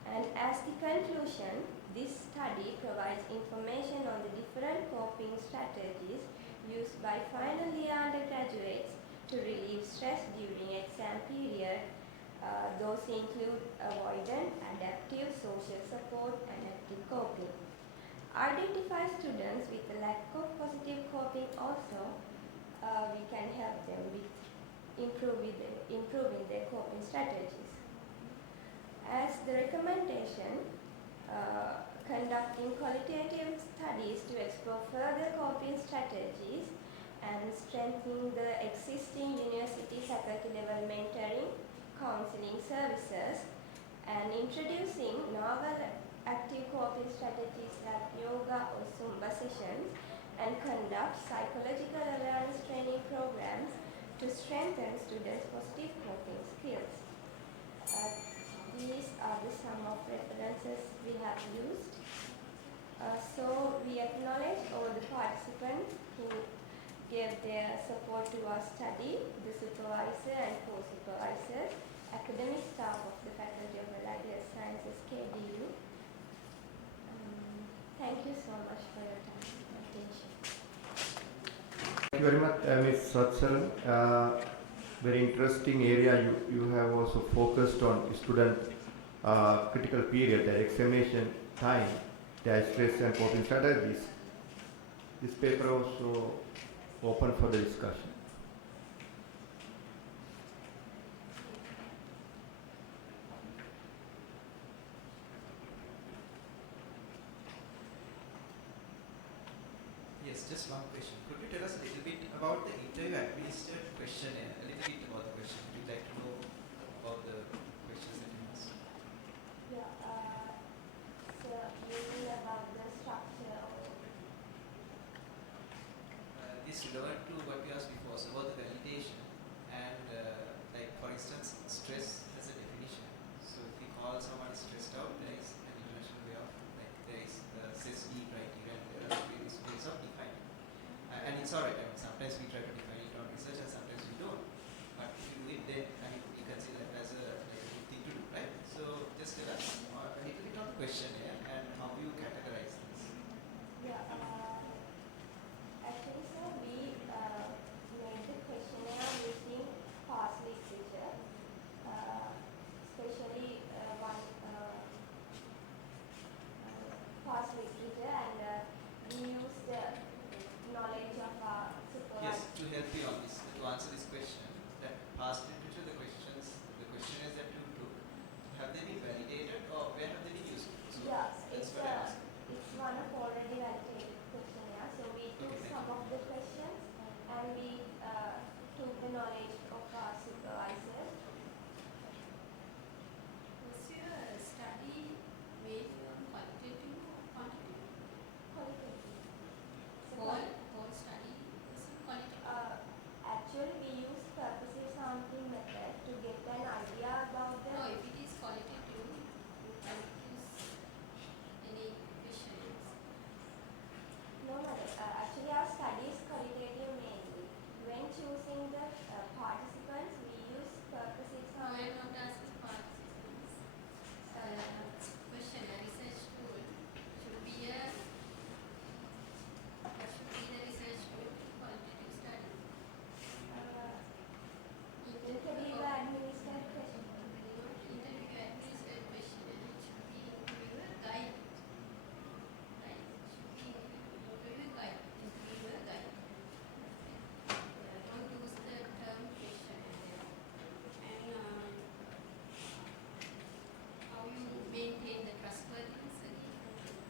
And as the conclusion, this study provides information on the different coping strategies used by final year undergraduates to relieve stress during exam period. Those include avoidant, adaptive, social support, and active coping. Identify students with a lack of positive coping also, we can help them with improving their coping strategies. As the recommendation, conducting qualitative studies to explore further coping strategies and strengthening the existing university faculty level mentoring, counseling services, and introducing novel active coping strategies like yoga or Zumba sessions, and conduct psychological awareness training programs to strengthen students' positive coping skills. These are the some of references we have used. So we acknowledge all the participants who gave their support to our study, the supervisor and co-supervisors, academic staff of the Faculty of Allied Health Sciences, KGNU. Thank you so much for your time and attention. Thank you very much, Ms. Sathsarani. Very interesting area. You have also focused on student critical period, the examination time, the stress and coping strategies. This paper also open for the discussion. Yes, just one question. Could you tell us a little bit about the interview administered questionnaire? A little bit about the question. Would you like to know about the questions that you asked? Yeah, so maybe about the structure of This relevant to what you asked before, so about the validation and like for instance, stress as a definition. So if we call someone stressed out, there is an international way of like there is the SSP criteria and there are various ways of defining. And it's alright. I mean, sometimes we try to define it on research and sometimes we don't. But if you do it, then I mean you can see that as a like a good thing to do, right? So just tell us a little bit on the questionnaire and how you categorize this. yeah, actually, sir, we made the questionnaire using past literature, especially one past literature, and we used the knowledge of our Yes, supervisor. to help you on this, to answer this question, that past literature, the questionnaires that you took, have they been validated or where have they been used? So Yeah, that's what I'm asking. it's one of already validated questionnaire. So we took Okay, thank some you. of the questions and we took the knowledge of our supervisors. Was your study made on qualitative or quantitative? Qualitative. So Whole study was on qualitative. actually, we use purposive sampling method to get an idea about the. No, if it is qualitative, you can use any questions. No, actually, our study is qualitative mainly. When choosing the participants, we use purposive No, I sampling. am not asking participants. Question, a research tool should be what should be the research tool in qualitative study? Interviewer administered question. Interview administered questionnaire, it should be interviewer guide. Right? It should be interviewer guide. Interviewer guide. Don't use the term questionnaire. And how you maintain the trustworthiness again?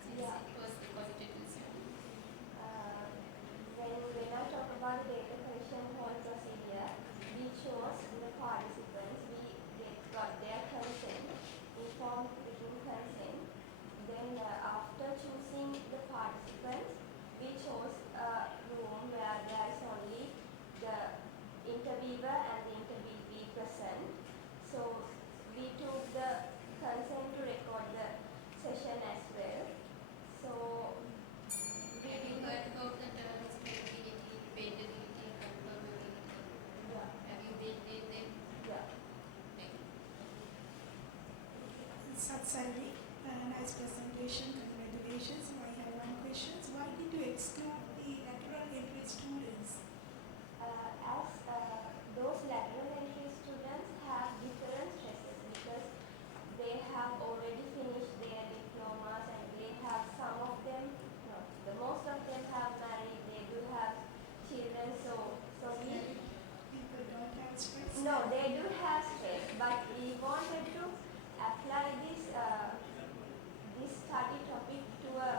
Since Yeah. it was the qualitative study. When I talk about the data collection whole procedure, we chose the participants, got their consent, informed written consent. Then after choosing the participants, we chose a room where there is only the interviewer and the interviewee present. So we took the consent to record the session as well. So Have you heard about the terms credibility, dependability, conformability? yeah, Have you maintained them? yeah. Thank you. Sathsarani, nice presentation, congratulations. I have one question. Why did you exclude the lateral entry students? As those lateral entry students have different stresses because they have already finished their diplomas and they have some of them, no, the most of them have married, they do have children, so we, People don't have stress? no, they do have stress, but we wanted to apply this study topic to a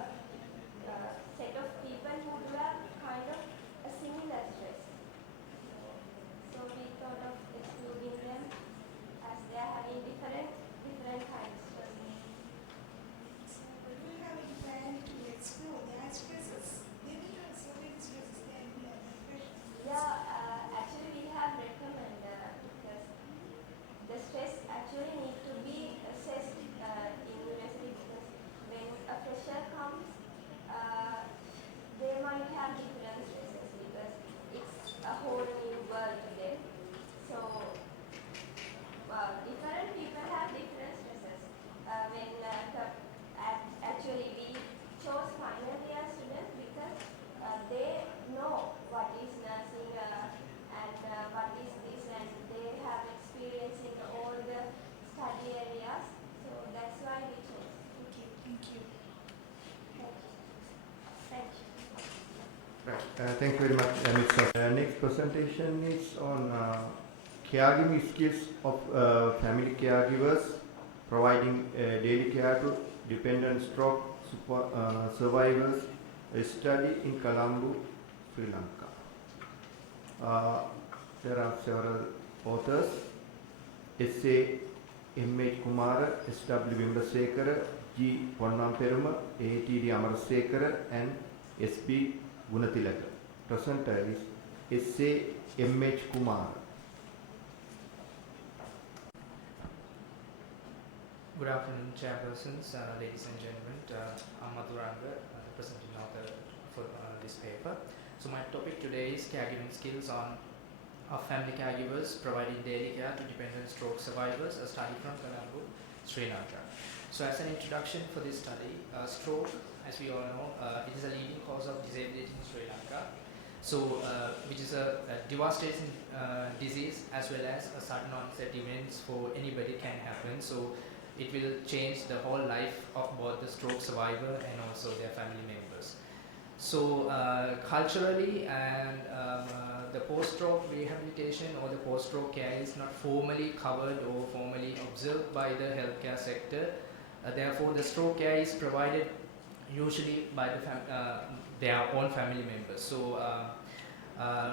set of people who do have kind of a similar Thank you very much, Mr. Next presentation is on caregiving skills of family caregivers providing daily care to dependent stroke survivors, a study in Colombo, Sri Lanka. There are several authors: S.A. M.H. Kumara, S.W. Vimlasekara, G. Ponnamperuma, A.T.D. Amarasekara, and S.P. Gunathilaka. Presenter is S.A. M.H. Kumara. Good afternoon, Chairpersons, ladies and gentlemen. I'm Madhuranga, the presenting author for this paper. So my topic today is caregiving skills of family caregivers providing daily care to dependent stroke survivors, a study from Colombo, Sri Lanka. So as an introduction for this study, stroke, as we all know, it is a leading cause of disability in Sri Lanka. So, which is a devastating disease as well as a sudden onset events for anybody can happen. So it will change the whole life of both the stroke survivor and also their family members. So culturally and the post-stroke rehabilitation or the post-stroke care is not formally covered or formally observed by the healthcare sector. Therefore, the stroke care is provided usually by their own family members. So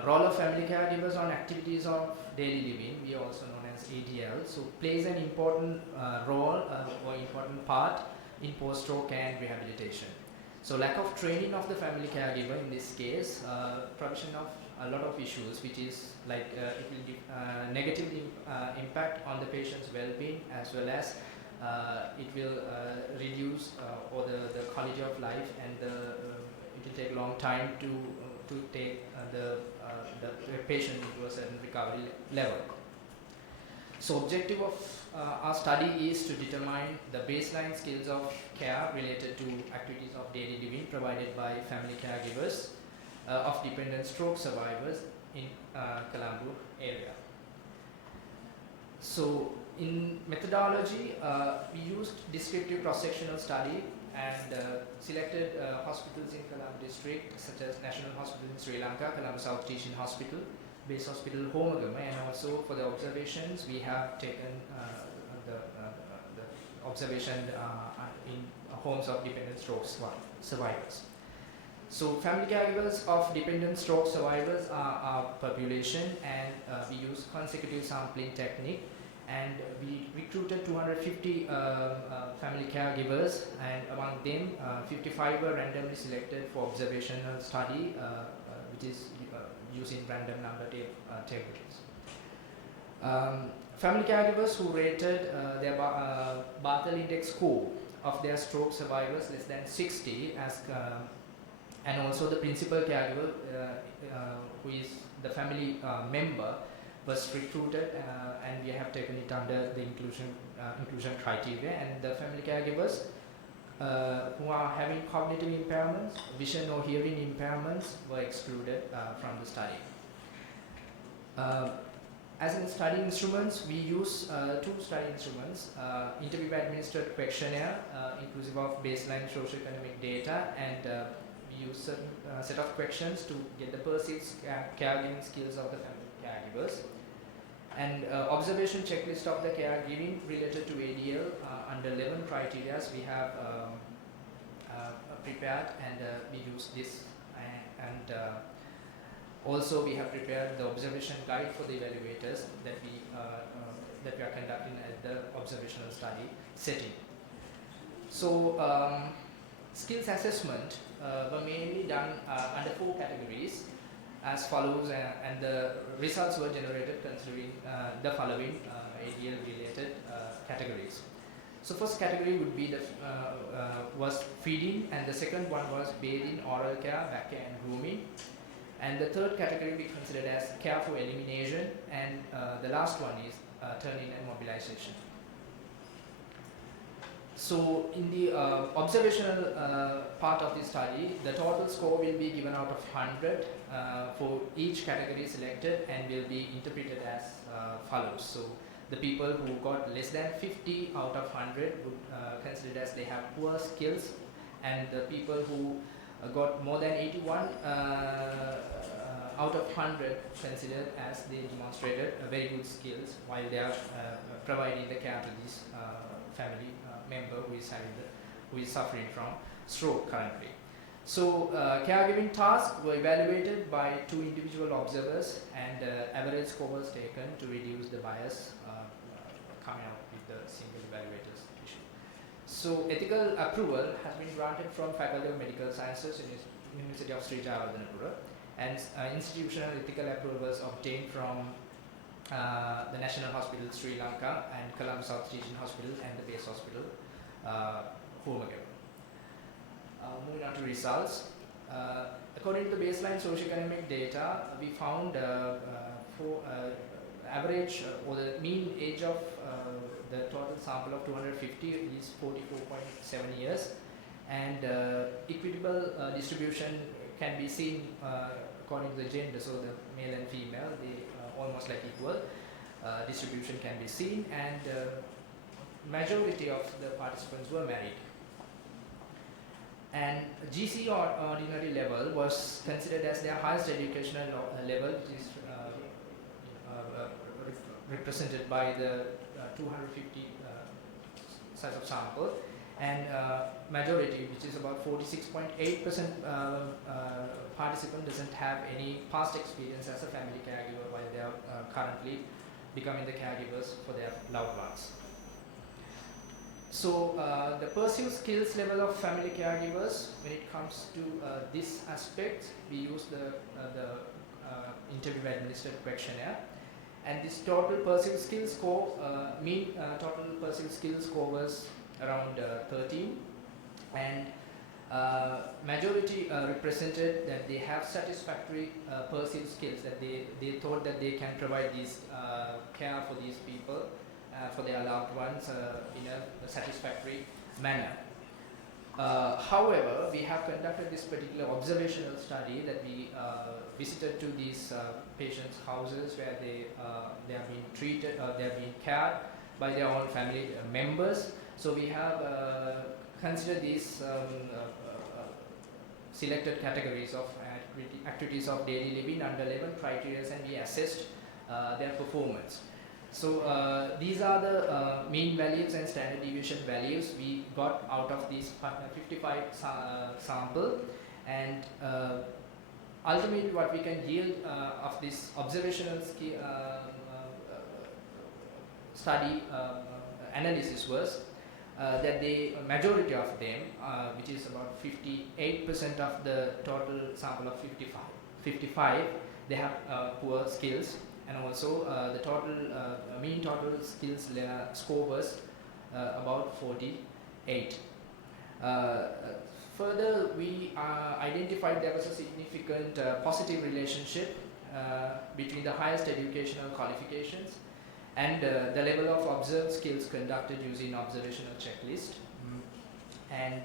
role of family caregivers on activities of daily living, we also known as ADL, so plays an important role or important part in post-stroke and rehabilitation. So lack of training of the family caregiver in this case, provision of a lot of issues, which is like it will negatively impact on the patient's well-being, as well as it will reduce or the quality of life, and it will take a long time to take the patient into a certain recovery level. So objective of our study is to determine the baseline skills of care related to activities of daily living provided by family caregivers of dependent stroke survivors in Colombo area. So in methodology, we used descriptive cross-sectional study and selected hospitals in Colombo district such as National Hospital in Sri Lanka, Colombo South Teaching Hospital, Base Hospital Homagama, and also for the observations we have taken the observation in homes of dependent stroke survivors. So family caregivers of dependent stroke survivors are our population, and we use consecutive sampling technique, and we recruited 250 family caregivers, and among them 55 were randomly selected for observational study, which is using random number tables. Family caregivers who rated their Barthel index score of their stroke survivors less than 60 as and also the principal caregiver who is the family member was recruited, and we have taken it under the inclusion criteria, and the family caregivers who are having cognitive impairments, vision or hearing impairments were excluded from the study. As in study instruments, we use two study instruments, interview administered questionnaire inclusive of baseline socioeconomic data, and we use certain set of questions to get the perceived caregiving skills of the family caregivers. And observation checklist of the caregiving related to ADL under 11 criteria we have prepared, and we use this, and also we have prepared the observation guide for the evaluators that we are conducting at the observational study setting. So skills assessment were mainly done under 4 categories as follows, and the results were generated considering the following ADL related categories. So first category would be the was feeding, and the second one was bathing, oral care, back care and grooming, and the third category we considered as care for elimination, and the last one is turning and mobilization. So in the observational part of the study, the total score will be given out of 100 for each category selected, and will be interpreted as follows. So the people who got less than 50 out of 100 would consider as they have poor skills, and the people who got more than 81 out of 100 considered as they demonstrated very good skills while they are providing the care to this family member who is suffering from stroke currently. So caregiving tasks were evaluated by 2 individual observers, and average score was taken to reduce the bias coming out with the single evaluator's issue. So ethical approval has been granted from Faculty of Medical Sciences in University of Sri Jayawardena, and institutional ethical approvals obtained from the National Hospital Sri Lanka and Colombo South Station Hospital and the base hospital Homagam. Moving on to results. According to the baseline socioeconomic data, we found for average or the mean age of the total sample of 250 is 44.7 years, and equitable distribution can be seen according to the gender, so the male and female, they almost like equal distribution can be seen, and majority of the participants were married. And GC or ordinary level was considered as their highest educational level, which is represented by the 250 size of sample, and majority, which is about 46.8% participant doesn't have any past experience as a family caregiver while they are currently becoming the caregivers for their loved ones. So the perceived skills level of family caregivers, when it comes to this aspect, we use the interview administered questionnaire, and this total perceived skills score, mean total perceived skills score was around 13, and majority represented that they have satisfactory perceived skills, that they thought that they can provide this care for these people, for their loved ones in a satisfactory manner. However, we have conducted this particular observational study that we visited to these patients' houses where they have been treated, they have been cared by their own family members. So we have considered these selected categories of activities of daily living under 11 criteria, and we assessed their performance. So these are the mean values and standard deviation values we got out of these 55 sample, and ultimately what we can yield of this observational study analysis was that the majority of them, which is about 58% of the total sample of 55, they have poor skills, and also the total mean total skills score was about 48. Further, we identified there was a significant positive relationship between the highest educational qualifications and the level of observed skills conducted using observational checklist. And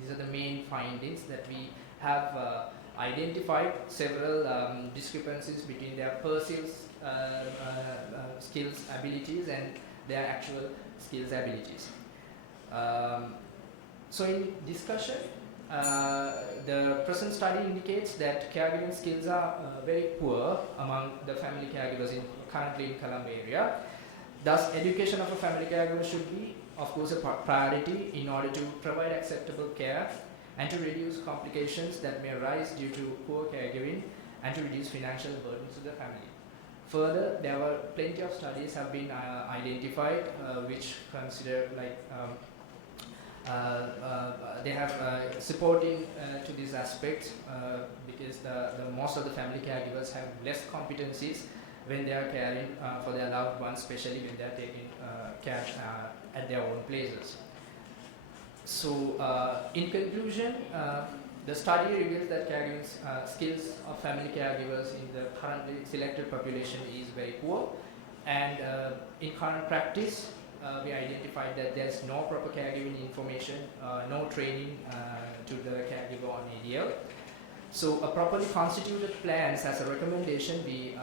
these are the main findings that we have identified several discrepancies between their perceived skills abilities and their actual skills abilities. So in discussion, the present study indicates that caregiving skills are very poor among the family caregivers currently in Colombo area. Thus, education of a family caregiver should be, of course, a priority in order to provide acceptable care and to reduce complications that may arise due to poor caregiving and to reduce financial burdens to the family. Further, there were plenty of studies have been identified which consider like they have supporting to these aspects because the most of the family caregivers have less competencies when they are caring for their loved ones, especially when they are taking care at their own places. So, in conclusion, the study reveals that caregiving skills of family caregivers in the currently selected population is very poor, and in current practice, we identified that there is no proper caregiving information, no training to the caregiver on ADL. So, a properly constituted plans as a recommendation, we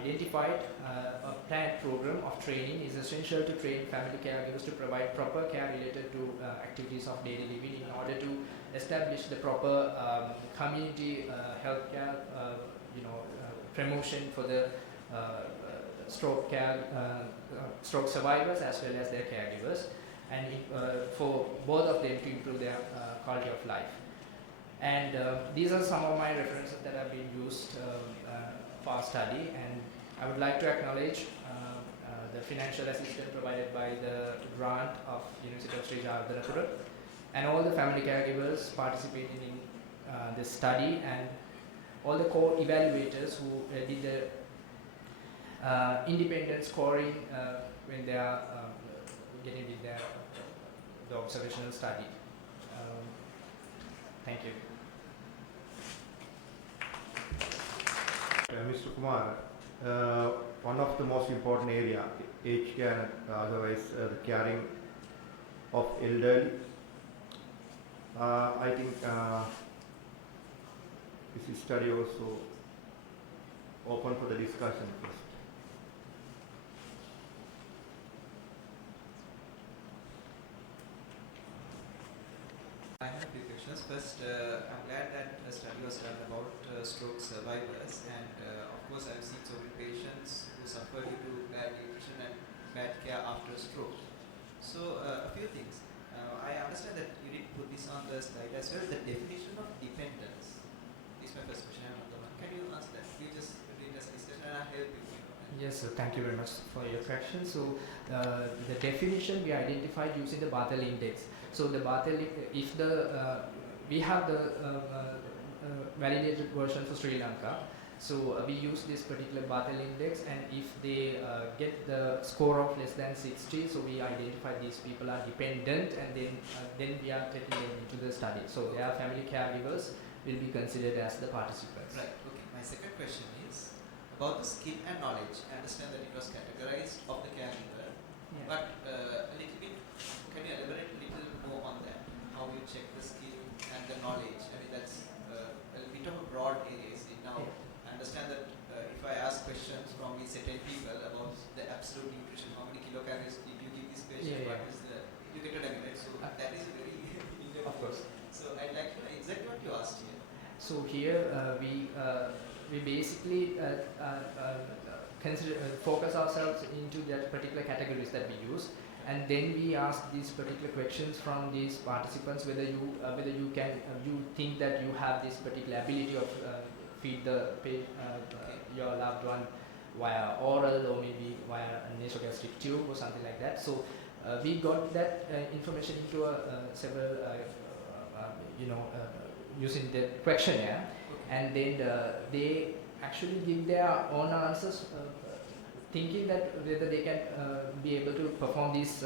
identified a planned program of training is essential to train family caregivers to provide proper care related to activities of daily living in order to establish the proper community health care, promotion for the stroke care, stroke survivors as well as their caregivers, and for both of them to improve their quality of life. And these are some of my references that have been used for our study, and I would like to acknowledge the financial assistance provided by the grant of University of Sri Lanka and all the family caregivers participating in this study, and all the core evaluators who did the independent scoring when they are getting with the observational study. Thank you. Mr. Kumar, one of the most important area, aged care, otherwise the caring of elderly. I think this study also open for the discussion first. I have a few questions. First, I'm glad that a study was done about stroke survivors, and of course I've seen so many patients who suffer due to bad nutrition and bad care after stroke. So a few things. I understand that you did put this on the slide as well. The definition of dependence is my first question. Can you answer that? You just read this discussion and I'll help you. Yes, thank you very much for your question. So the definition we identified using the Barthel index. So the Barthel, if the we have the validated version for Sri Lanka, so we use this particular Barthel index, and if they get the score of less than 60, so we identify these people are dependent, and then we are taking them into the study. So their family caregivers will be considered as the participants. Right. Okay. My second question is about the skill and knowledge. I understand that it was categorized of the caregiver, Yeah. but a little bit, can you elaborate a little more on that? How you check the skill and the knowledge? I mean, that's a bit of a broad area. Now, Yeah. I understand that if I ask questions from these certain people about the absolute nutrition, how many kilocalories did you give this patient? Yeah, What is the you get what I mean, right? So that is a very Of course. So I'd like to know exactly what you asked here. So here we basically focus ourselves into that particular categories that we use, and then we ask these particular questions from these participants whether you can you think that you have this particular ability of feed your loved one via oral or maybe via a nasogastric tube or something like that. So we got that information into several using the questionnaire, and then they actually give their own answers, thinking that whether they can be able to perform these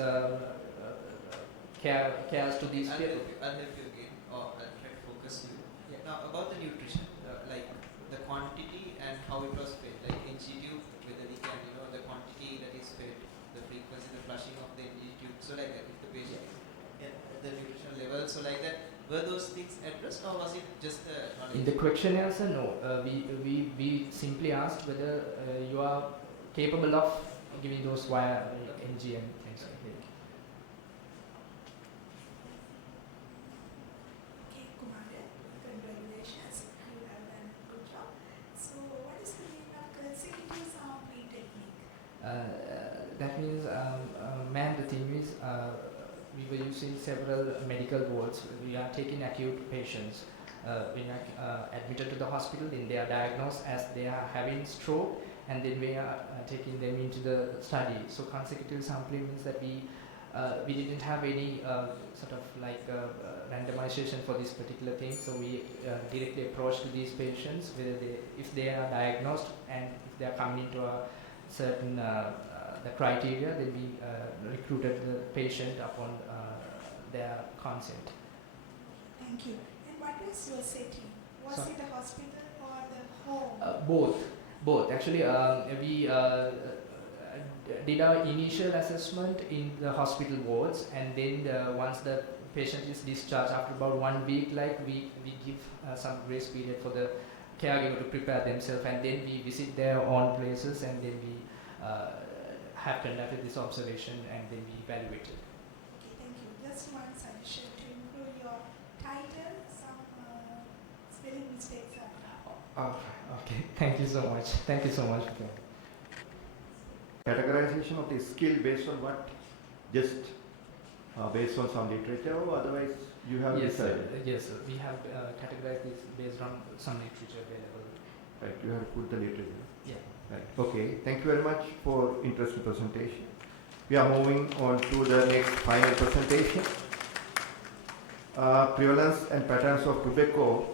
cares to these people. I'll help you again, or I'll try to focus you. Yeah. Now about the nutrition, like the quantity and how it was fed, like NG tube, whether we can, the quantity that is fed, the frequency, the flushing of the NG tube, so like that, if the patient at the nutritional level, so like that, were those things addressed, or was it just the knowledge? In the questionnaire, sir, no. We simply asked whether you are capable of giving those via NG and things like that. Okay, Kumar, congratulations. You have done a good job. So, what is the meaning of consecutive sampling technique? That means, ma'am, the thing is, we were using several medical wards. We are taking acute patients. When admitted to the hospital, then they are diagnosed as they are having stroke, and then we are taking them into the study. So consecutive sampling means that we didn't have any sort of like randomization for this particular thing. So we directly approached to these patients whether if they are diagnosed and if they are coming into a certain the criteria, then we recruited the patient upon their consent. Thank you. And what was your setting? Was Sorry? it a hospital or the home? Both. Actually, we did our initial assessment in the hospital wards, and then once the patient is discharged after about 1 week, like we give some grace period for the caregiver to prepare themselves, and then we visit their own places, and then we have conducted this observation, and then we evaluated. Okay, thank you. Just one suggestion to improve your title. Some spelling mistakes are there. Okay. Thank you so much. Thank you so much. Categorization of the skill based on what? Just based on some literature, or otherwise you have decided? Yes, sir. We have categorized this based on some literature available. Right, you have put the literature. Yeah. Right. Okay. Thank you very much for interesting presentation. We are moving on to the next final presentation. Prevalence and patterns of tobacco,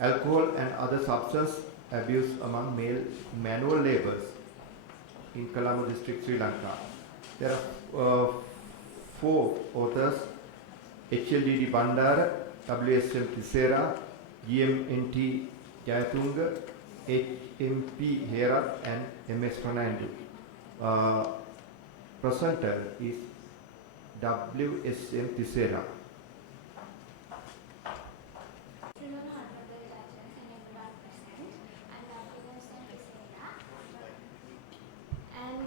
alcohol and other substance abuse among male manual labourers in Colombo district, Sri Lanka. There are 4 authors: HLDD Bandara, WSM Tisera, GMNT Jayatunga, HMP Hera, and MS Fernando. Presenter is WSM Tisera.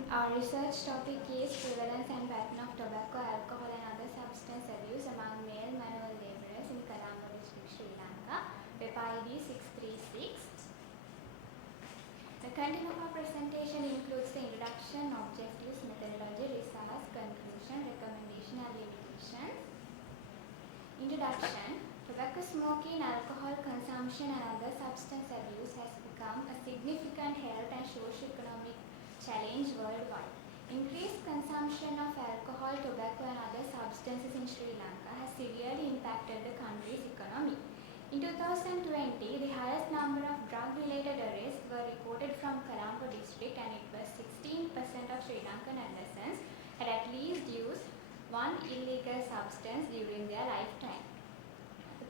Our research topic is prevalence and pattern of tobacco, alcohol and other substance abuse among male manual labourers in Colombo district, Sri Lanka, paper ID 636. The content of our presentation includes the introduction, objectives, methodology, resource, conclusion, recommendation and limitations. Introduction. Tobacco smoking, alcohol consumption and other substance abuse has become a significant health and socio-economic challenge worldwide. Increased consumption of alcohol, tobacco and other substances in Sri Lanka has severely impacted the country's economy. In 2020, the highest number of drug-related arrests were reported from Colombo district, and it was 16% of Sri Lankan adolescents had at least used one illegal substance during their lifetime.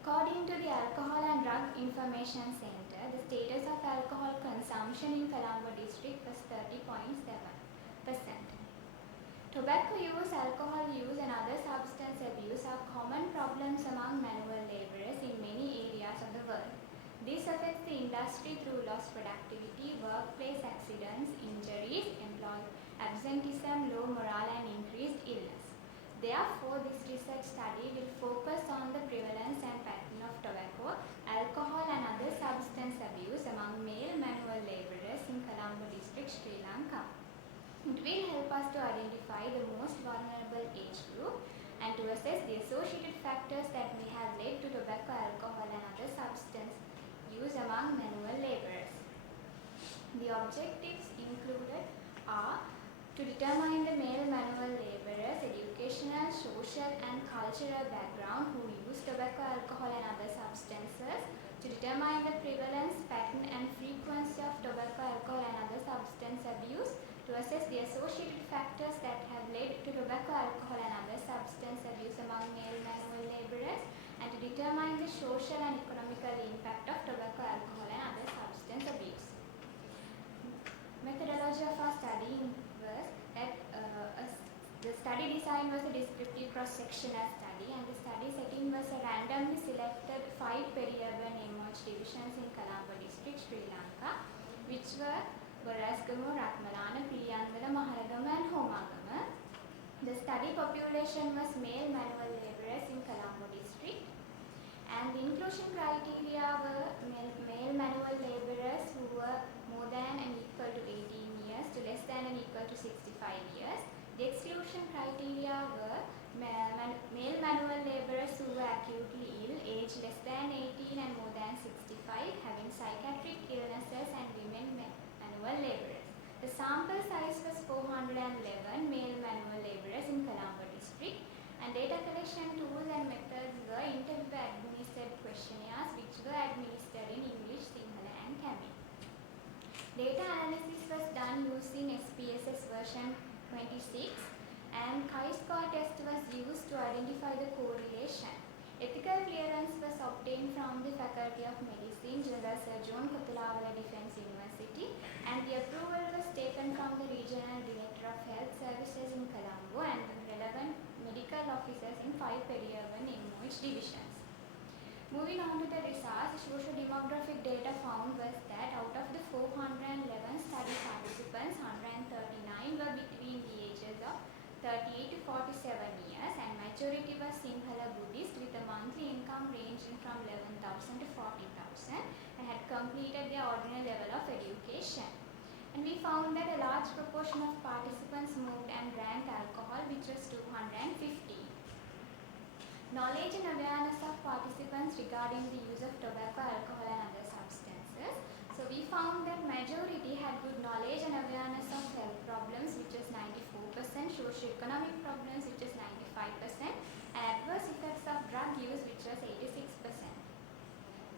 According to the Alcohol and Drug Information Center, the status of alcohol consumption in Colombo district was 30.7%. Tobacco use, alcohol use and other substance abuse are common problems among manual labourers in many areas of the world. This affects the industry through lost productivity, workplace accidents, injuries, employee absenteeism, low morale and increased illness. Therefore, this research study will focus on the prevalence and pattern of tobacco, alcohol and other substance abuse among male manual labourers in Colombo district, Sri Lanka. It will help us to identify the most vulnerable age group and to assess the associated factors that may have led to tobacco, alcohol and other substance use among manual labourers. The objectives included are to determine the male manual labourers' educational, social and cultural background who use tobacco, alcohol and other substances, to determine the prevalence, pattern and frequency of tobacco, alcohol and other substance abuse, to assess the associated factors that have led to tobacco, alcohol and other substance abuse among male manual labourers, and to determine the social and economical impact of tobacco, alcohol and other substance abuse. Methodology of our study was that the study design was a descriptive cross-sectional study, and the study setting was a randomly selected 5 peri-urban emerged divisions in Colombo district, Sri Lanka, which were Werahera, Rathnayake, Priyangika, Maharagama and Homagama. The study population was male manual labourers in Colombo district, and the inclusion criteria were male manual labourers who were more than and equal to 18 years to less than and equal to 65 years. The exclusion criteria were male manual labourers who were acutely ill, aged less than 18 and more than 65, having psychiatric illnesses, and women manual labourers. The sample size was 411 male manual labourers in Colombo district, and data collection tools and methods were interview-administered questionnaires which were administered in English, Sinhala and Tamil. Data analysis was done using SPSS version 26, and chi-square test was used to identify the correlation. Ethical clearance was obtained from the Faculty of Medicine, General Surgeon, Kotelawala Defence University, and the approval was taken from the Regional Director of Health Services in Colombo and the relevant medical officers in 5 peri-urban MOH divisions. Moving on to the results, the socio-demographic data found was that out of the 411 study participants, 139 were between the ages of 38 to 47 years, and majority was Sinhala Buddhist with a monthly income ranging from 11,000 to 40,000 and had completed their ordinary level of education. And we found that a large proportion of participants smoked and drank alcohol, which was 250. Knowledge and awareness of participants regarding the use of tobacco, alcohol and other substances. So we found that majority had good knowledge and awareness of health problems, which is 94%, socio-economic problems, which is 95%, and adverse effects of drug use, which was 86%.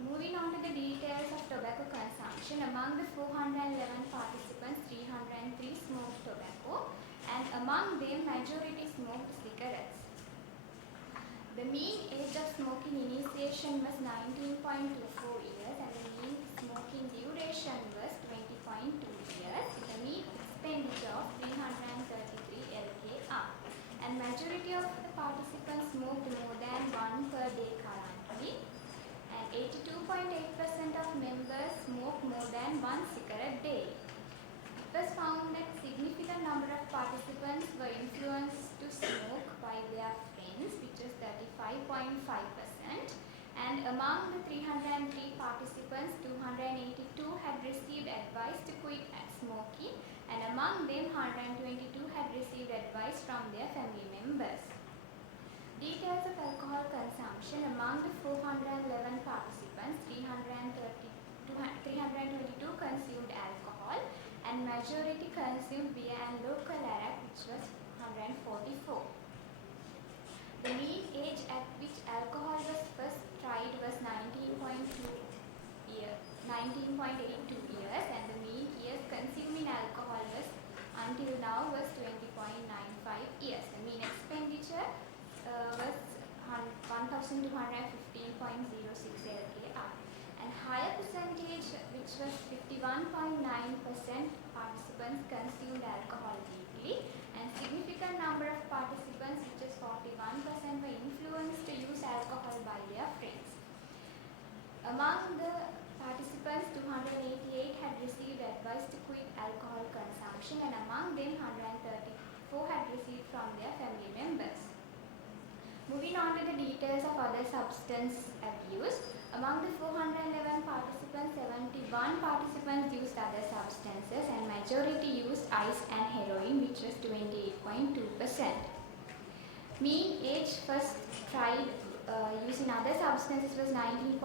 Moving on to the details of tobacco consumption, among the 411 participants, 303 smoked tobacco, and among them majority smoked cigarettes. The mean age of smoking initiation was 19.24 years and the mean smoking duration was 20.2 years with a mean expenditure of 333 LKR. And majority of the participants smoked more than one per day currently, and 82.8% of members smoke more than one cigarette daily. It was found that significant number of participants were influenced to smoke by their friends, which is 35.5%, and among the 303 participants, 282 had received advice to quit smoking, and among them 122 had received advice from their family members. Details of alcohol consumption, among the 411 participants, 322 consumed alcohol and majority consumed beer and local arak, which was 144. The mean age at which alcohol was first tried was 19.82 years, and the mean years consuming alcohol was until now was 20.95 years. The mean expenditure was 1,215.06 LKR, and higher percentage, which was 51.9%, participants consumed alcohol weekly, and significant number of participants, which is 41%, were influenced to use alcohol by their friends. Among the participants, 288 had received advice to quit alcohol consumption, and among them 134 had received from their family members. Moving on to the details of other substance abuse. Among the 411 participants, 71 participants used other substances and majority used ice and heroin, which was 28.2%. Mean age first tried using other substances was 19.14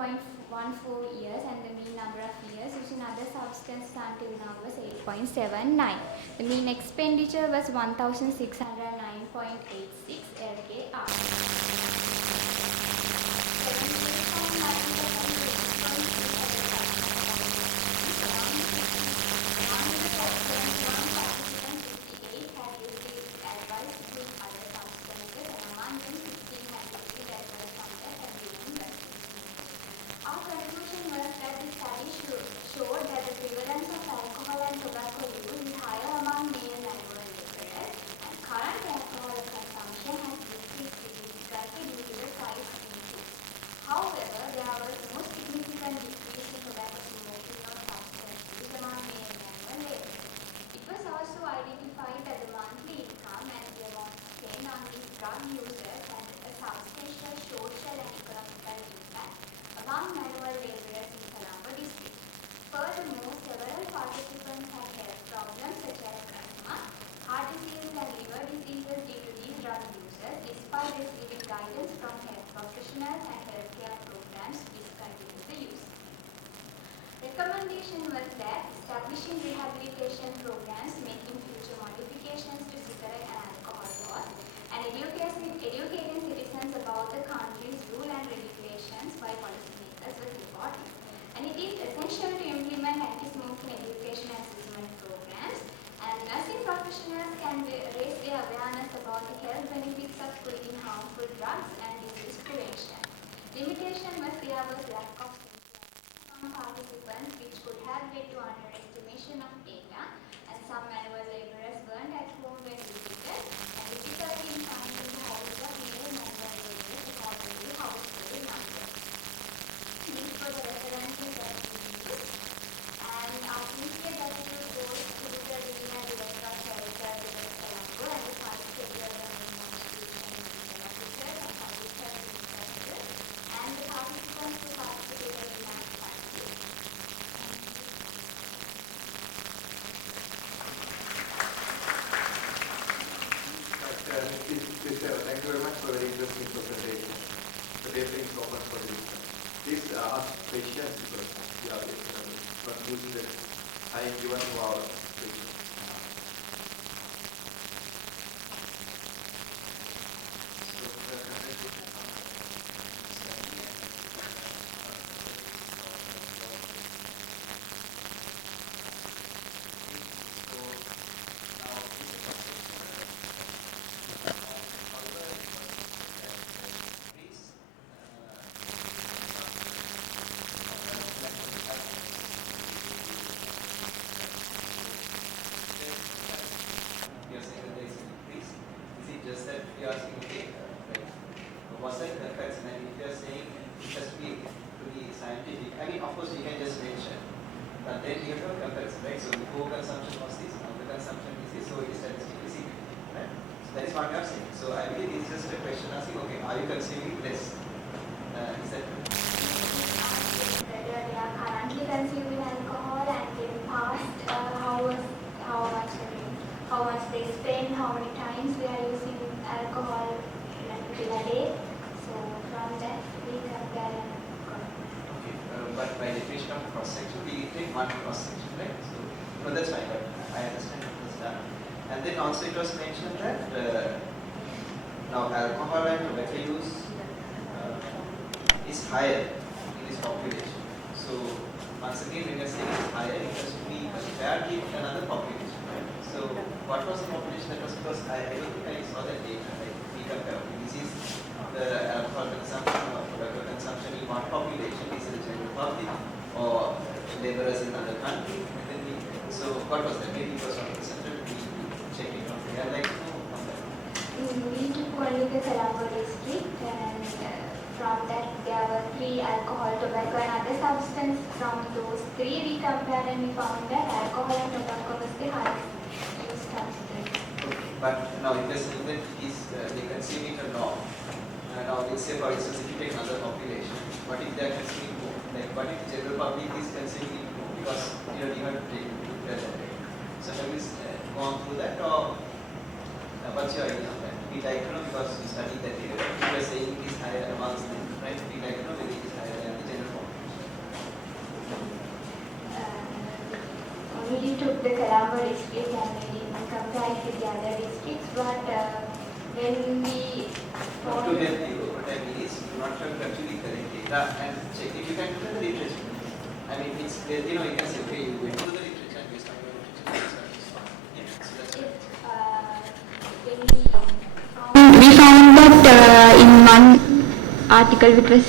years, and the mean number of years using other substances until now was 8.79. The mean expenditure was 1,609.86 LKR. Our conclusion was that the study showed that the prevalence of alcohol and tobacco use is higher among male and women laborers, and current alcohol consumption has decreased significantly due to the size increase. However, there was no significant decrease in tobacco smoking or substance use among male and women laborers. It was also identified that the monthly income and the amount spent on these drug users had a substantial social and economical impact among manual laborers in Colombo district. Furthermore, several participants had health problems such as asthma, heart disease and liver diseases due to these drug users, despite receiving guidance from health professionals and healthcare programs to discontinue the use. Recommendation was that establishing rehabilitation programs, making future modifications to cigarette and alcohol laws, and educating citizens about the country's rules and regulations by policymakers was important. And it is essential to implement anti-smoking education and assessment programs, and nursing professionals can raise their awareness about the health benefits of quitting harmful drugs and disease prevention. Limitation was there was lack of some participants, which could have led to underestimation of data, and some manual laborers weren't at home when visited, and difficulty in finding the house of male manual laborers according to household numbers. contribution that I am given to our patients. We took only the Colombo district, and from that there were 3 alcohol, tobacco and other substance. From those 3 we compared and we found that alcohol and tobacco was the highest used substance. Okay. But now if the student is they consume it or not, now let's say for instance if you take another population, what if they are consuming more? Like what if the general public is consuming it more? Because you have to take it that way. So have you gone through that, or what's your idea on that? We like to know because we studied that area. You are saying it is higher amongst them, right? We like to know whether it is higher than the general population. We took the Colombo district and we compared with the other districts, but when we Not to help you, what I mean is you not have to actually correct data and check if you can do the literature. I mean, it's you know you can say okay, you went to the literature and based on your literature, yeah. So that's right. We found that in one article which was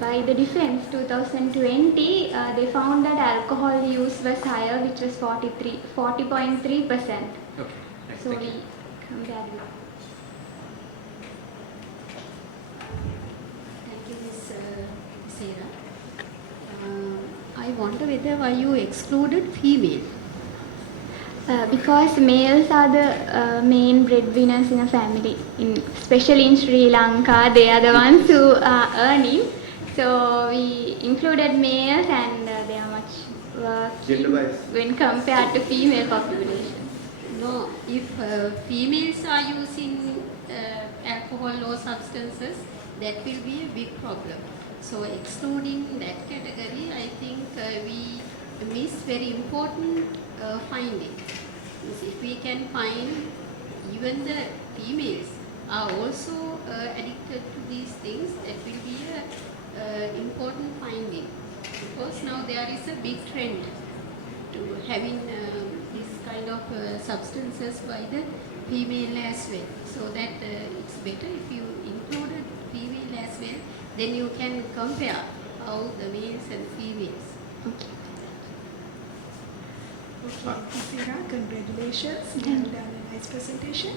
by the defense 2020, they found that alcohol use was higher, which was 40.3%. Okay. So we compared with. Thank you, Ms. Sarah. I wonder why you excluded female. Because males are the main breadwinners in a family, especially in Sri Lanka. They are the ones who are earning. So we included males, and they are much working when compared to female population. No, if females are using alcohol or substances, that will be a big problem. So excluding that category, I think we miss very important finding. If we can find even the females are also addicted to these things, that will be a important finding. Because now there is a big trend to having this kind of substances by the female as well. So that it's better if you included female as well, then you can compare how the males and females. Okay. Okay, Sarah, congratulations. You have done a nice presentation.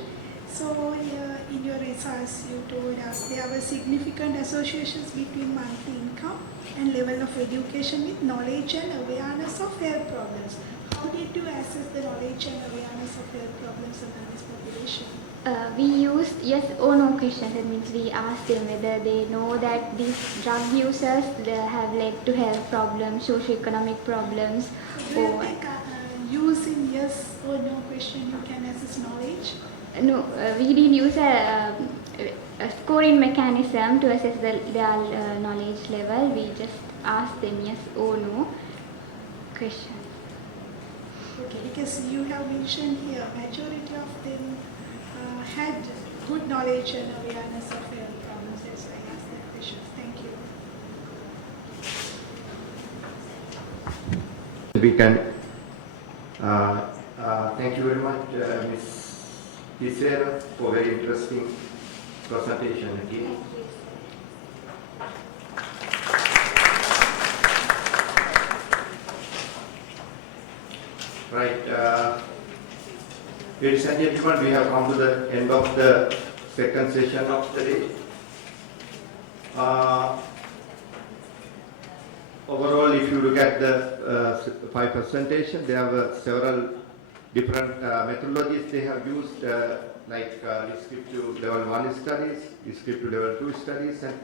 So, in your results, you told us there were significant associations between monthly income and level of education with knowledge and awareness of health problems. How did you assess the knowledge and awareness of health problems among this population? We used yes or no questions. That means we asked them whether they know that these drug users have led to health problems, socio-economic problems. So do you think using yes or no question you can assess knowledge? No, we didn't use a scoring mechanism to assess their knowledge level. We just ask them yes or no question. Okay, because you have mentioned here, majority of them had good knowledge and awareness of health problems. That's why I asked that question. Thank you. We can thank you very much, Ms. Werahera, for very interesting presentation again. Right, ladies and gentlemen, we have come to the end of the second session of the day. Overall, if you look at the 5 presentation, there were several different methodologies they have used, like descriptive level 1 studies, descriptive level 2 studies, and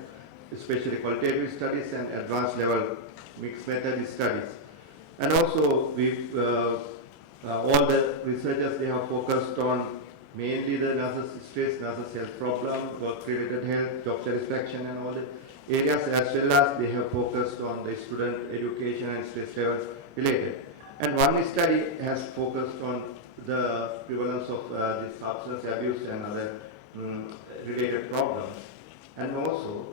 especially qualitative studies and advanced level mixed method studies. And also, all the researchers, they have focused on mainly the nurses' stress, nurses' health problem, work-related health, job satisfaction, and all the areas, as well as they have focused on the student education and stress levels related. And one study has focused on the prevalence of this substance abuse and other related problems. And also,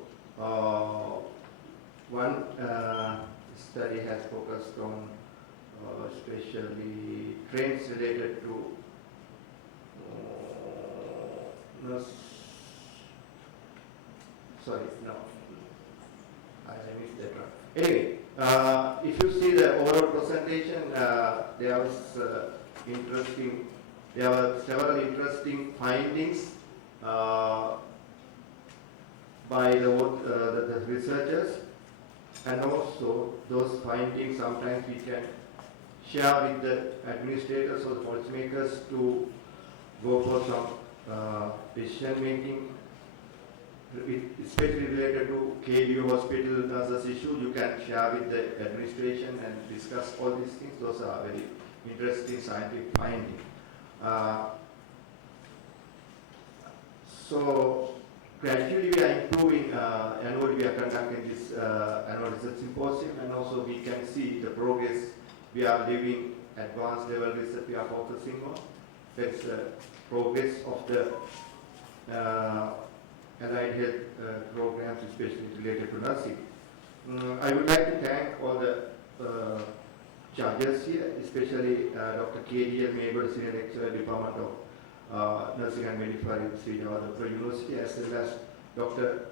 one study has focused on especially trends related to I missed that one. Anyway, if you see the overall presentation, there were several interesting findings by the researchers, and also those findings sometimes we can share with the administrators or the policymakers to go for some decision making, especially related to KGNU hospital nurses issue. You can share with the administration and discuss all these things. Those are very interesting scientific findings. So gradually we are improving. Annually we are conducting this annual research symposium, and also we can see the progress. We are living advanced level research we are focusing on. That's progress of the allied health programs, especially related to nursing. I would like to thank all the judges here, especially Dr. KDL Mabel, Senior Lecturer, Department of Nursing and Midwifery, Sri Jawadapura University, as well as Dr.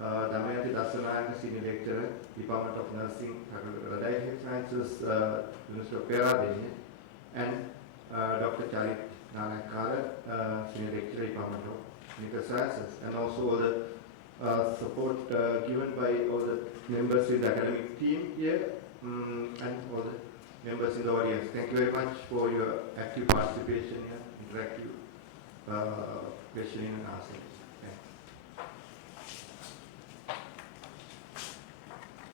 Dissanayake, Senior Lecturer, Department of Nursing, Faculty of Health Sciences, University of Werahera, and Dr. Chairperson, Senior Lecturer, Department of Clinical Sciences, and also all the support given by all the members in the academic team here, and all the members in the audience. Thank you very much for your active participation here, interactive questioning and answering.